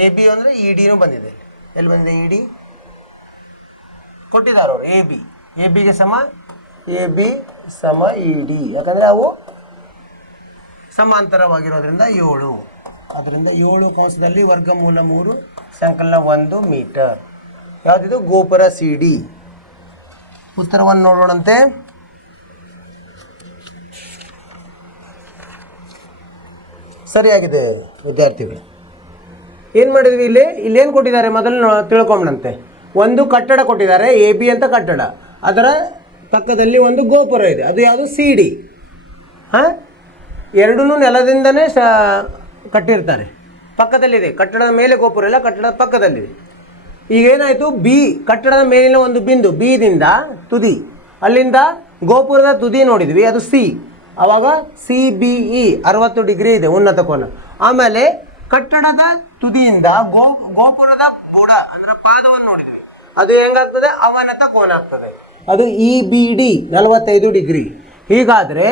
ಎ ಬಿ ಅಂದರೆ ಇ ಡಿನೂ ಬಂದಿದೆ. ಎಲ್ಲಿ ಬಂದಿದೆ ಇ ಡಿ ಕೊಟ್ಟಿದ್ದಾರೆ ಅವರು. ಎ ಬಿಗೆ ಸಮ ಇ ಡಿ, ಯಾಕಂದರೆ ಅವು ಸಮಾಂತರವಾಗಿರೋದ್ರಿಂದ 7. ಅದರಿಂದ 7 ಕಂಸದಲ್ಲಿ ವರ್ಗಮೂಲ 3 ಸಂಕಲನ 1 ಮೀಟರ್. ಯಾವುದಿದು ಗೋಪುರ ಸಿ ಡಿ. ಉತ್ತರವನ್ನು ನೋಡೋಣಂತೆ. ಸರಿಯಾಗಿದೆ ವಿದ್ಯಾರ್ಥಿಗಳು. ಏನು ಮಾಡಿದ್ವಿ ಇಲ್ಲೇನು ಕೊಟ್ಟಿದ್ದಾರೆ ಮೊದಲು ತಿಳ್ಕೊಂಬಂತೆ. ಒಂದು ಕಟ್ಟಡ ಕೊಟ್ಟಿದ್ದಾರೆ ಎ ಬಿ ಅಂತ ಕಟ್ಟಡ, ಅದರ ಪಕ್ಕದಲ್ಲಿ ಒಂದು ಗೋಪುರ ಇದೆ, ಅದು ಯಾವುದು ಸಿ ಡಿ. ಹಾಂ, ಎರಡೂ ನೆಲದಿಂದನೇ ಕಟ್ಟಿರ್ತಾರೆ. ಪಕ್ಕದಲ್ಲಿದೆ, ಕಟ್ಟಡದ ಮೇಲೆ ಗೋಪುರ ಇಲ್ಲ, ಕಟ್ಟಡದ ಪಕ್ಕದಲ್ಲಿದೆ. ಈಗೇನಾಯಿತು ಬಿ ಕಟ್ಟಡದ ಮೇಲಿನ ಒಂದು ಬಿಂದು ಬಿದಿಂದ ತುದಿ, ಅಲ್ಲಿಂದ ಗೋಪುರದ ತುದಿ ನೋಡಿದ್ವಿ, ಅದು ಸಿ. ಆವಾಗ ಸಿ ಬಿ ಇ 60 ಡಿಗ್ರಿ ಇದೆ ಉನ್ನತ ಕೋನ. ಆಮೇಲೆ ಕಟ್ಟಡದ ತುದಿಯಿಂದ ಗೋಪುರದ ಬುಡ ಅಂದರೆ ಪಾದವನ್ನು ನೋಡಿದ್ವಿ, ಅದು ಹೆಂಗಾಗ್ತದೆ ಅವನತ ಕೋನ ಆಗ್ತದೆ, ಅದು ಇ ಬಿ ಡಿ 45 ಡಿಗ್ರಿ. ಹೀಗಾದರೆ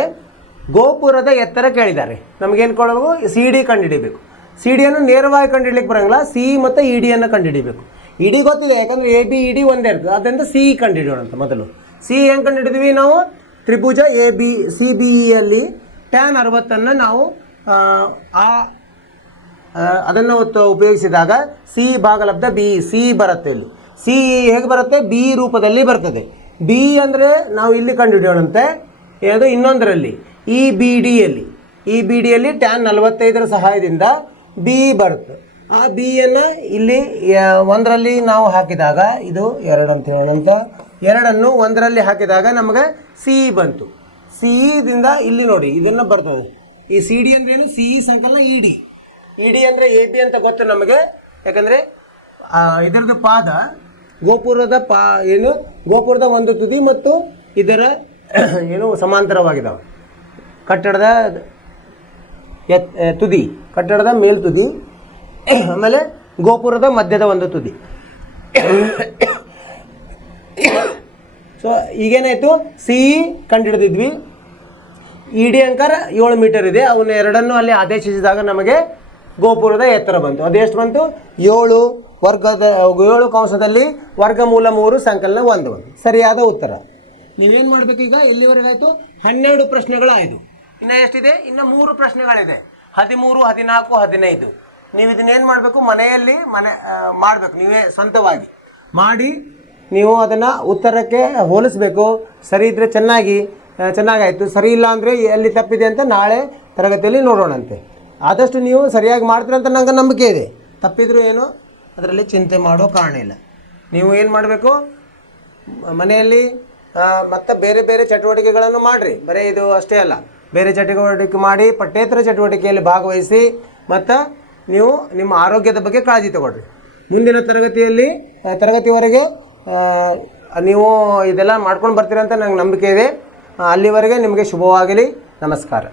ಗೋಪುರದ ಎತ್ತರ ಕೇಳಿದ್ದಾರೆ, ನಮಗೇನು ಕೊಡಬೇಕು ಸಿ ಡಿ ಕಂಡುಹಿಡಿಬೇಕು. ಸಿ ಡಿಯನ್ನು ನೇರವಾಗಿ ಕಂಡುಹಿಡ್ಲಿಕ್ಕೆ ಬರೋಂಗಿಲ್ಲ, ಸಿ ಮತ್ತು ಇ ಡಿಯನ್ನು ಕಂಡುಹಿಡಿಬೇಕು. ಇ ಡಿ ಗೊತ್ತಿದೆ, ಯಾಕಂದರೆ ಎ ಬಿ ಇ ಡಿ ಒಂದೇ ಇರ್ತದೆ, ಅದರಿಂದ ಸಿ ಕಂಡುಹಿಡಿಯೋಣ ಅಂತ. ಮೊದಲು ಸಿ ಹೆಂಗೆ ಕಂಡುಹಿಡಿದ್ವಿ ನಾವು, ತ್ರಿಭುಜ ಎ ಬಿ ಸಿ ಬಿ ಇಯಲ್ಲಿ tan 60 ನಾವು ಅದನ್ನು ಉಪಯೋಗಿಸಿದಾಗ ಸಿ ಭಾಗಲಬ್ಧ ಬಿ ಸಿ ಬರುತ್ತೆ. ಇಲ್ಲಿ ಸಿ ಹೇಗೆ ಬರುತ್ತೆ, ಬಿ ರೂಪದಲ್ಲಿ ಬರ್ತದೆ. ಬಿ ಅಂದರೆ ನಾವು ಇಲ್ಲಿ ಕಂಡುಹಿಡಿಯೋಣಂತೆ, ಅದು ಇನ್ನೊಂದರಲ್ಲಿ ಇ ಬಿ ಡಿಯಲ್ಲಿ tan 45 ಸಹಾಯದಿಂದ ಬಿ ಬರುತ್ತೆ. ಆ ಬಿಯನ್ನು ಇಲ್ಲಿ 1ರಲ್ಲಿ ನಾವು ಹಾಕಿದಾಗ, ಇದು 2 ಅಂತ ಹೇಳೋಣಂತ, 2ಅನ್ನು 1ರಲ್ಲಿ ಹಾಕಿದಾಗ ನಮಗೆ ಸಿ ಬಂತು. ಸಿ ದಿಂದ ಇಲ್ಲಿ ನೋಡಿ ಇದನ್ನು ಬರ್ತದೆ. ಈ ಸಿ ಡಿ ಅಂದ್ರೆ ಏನು, ಸಿ ಇ ಸಂಕಲನ ಇ ಡಿ. ಇ ಡಿ ಅಂದರೆ ಎ ಬಿ ಅಂತ ಗೊತ್ತು ನಮಗೆ, ಯಾಕಂದರೆ ಇದರದ್ದು ಪಾದ ಗೋಪುರದ ಒಂದು ತುದಿ ಮತ್ತು ಇದರ ಏನು ಸಮಾಂತರವಾಗಿದ್ದಾವೆ. ಕಟ್ಟಡದ ತುದಿ, ಕಟ್ಟಡದ ಮೇಲ್ತುದಿ, ಆಮೇಲೆ ಗೋಪುರದ ಮಧ್ಯದ ಒಂದು ತುದಿ. ಸೊ ಈಗೇನಾಯಿತು, ಸಿ ಕಂಡುಹಿಡಿದಿದ್ವಿ, ಇ ಡಿ ಅಂಕಾರ 7 ಮೀಟರ್ ಇದೆ. ಅವನ್ನ ಎರಡನ್ನು ಅಲ್ಲಿ ಆದೇಶಿಸಿದಾಗ ನಮಗೆ ಗೋಪುರದ ಎತ್ತರ ಬಂತು. ಅದು ಎಷ್ಟು ಬಂತು, 7 ಕಂಸದಲ್ಲಿ ವರ್ಗಮೂಲ 3 ಸಂಕಲನ 1 ಸರಿಯಾದ ಉತ್ತರ. ನೀವೇನು ಮಾಡಬೇಕು ಈಗ, ಇಲ್ಲಿವರೆಗಾಯಿತು 12 ಪ್ರಶ್ನೆಗಳಾಯಿತು. ಇನ್ನು ಎಷ್ಟಿದೆ, ಇನ್ನು 3 ಪ್ರಶ್ನೆಗಳಿದೆ, 13, 14, 15. ನೀವು ಇದನ್ನೇನು ಮಾಡಬೇಕು, ಮನೆಯಲ್ಲಿ ಮಾಡಬೇಕು, ನೀವೇ ಸ್ವಂತವಾಗಿ ಮಾಡಿ ನೀವು ಅದನ್ನು ಉತ್ತರಕ್ಕೆ ಹೋಲಿಸಬೇಕು. ಸರಿ ಇದ್ದರೆ ಚೆನ್ನಾಗಾಯಿತು, ಸರಿ ಇಲ್ಲ ಅಂದರೆ ಎಲ್ಲಿ ತಪ್ಪಿದೆ ಅಂತ ನಾಳೆ ತರಗತಿಯಲ್ಲಿ ನೋಡೋಣಂತೆ. ಆದಷ್ಟು ನೀವು ಸರಿಯಾಗಿ ಮಾಡ್ತೀರಂತ ನನಗೆ ನಂಬಿಕೆ ಇದೆ. ತಪ್ಪಿದರೂ ಏನು ಅದರಲ್ಲಿ ಚಿಂತೆ ಮಾಡೋ ಕಾರಣ ಇಲ್ಲ. ನೀವು ಏನು ಮಾಡಬೇಕು, ಮನೆಯಲ್ಲಿ ಮತ್ತು ಬೇರೆ ಬೇರೆ ಚಟುವಟಿಕೆಗಳನ್ನು ಮಾಡಿರಿ. ಬರೀ ಇದು ಅಷ್ಟೇ ಅಲ್ಲ, ಬೇರೆ ಚಟುವಟಿಕೆ ಮಾಡಿ ಪಠ್ಯೇತರ ಚಟುವಟಿಕೆಯಲ್ಲಿ ಭಾಗವಹಿಸಿ ಮತ್ತು ನೀವು ನಿಮ್ಮ ಆರೋಗ್ಯದ ಬಗ್ಗೆ ಕಾಳಜಿ ತಗೊಳ್ರಿ. ಮುಂದಿನ ತರಗತಿವರೆಗೆ ನೀವು ಇದೆಲ್ಲ ಮಾಡ್ಕೊಂಡು ಬರ್ತೀರಂತ ನಂಗೆ ನಂಬಿಕೆ ಇದೆ. ಅಲ್ಲಿವರೆಗೆ ನಿಮಗೆ ಶುಭವಾಗಲಿ. ನಮಸ್ಕಾರ.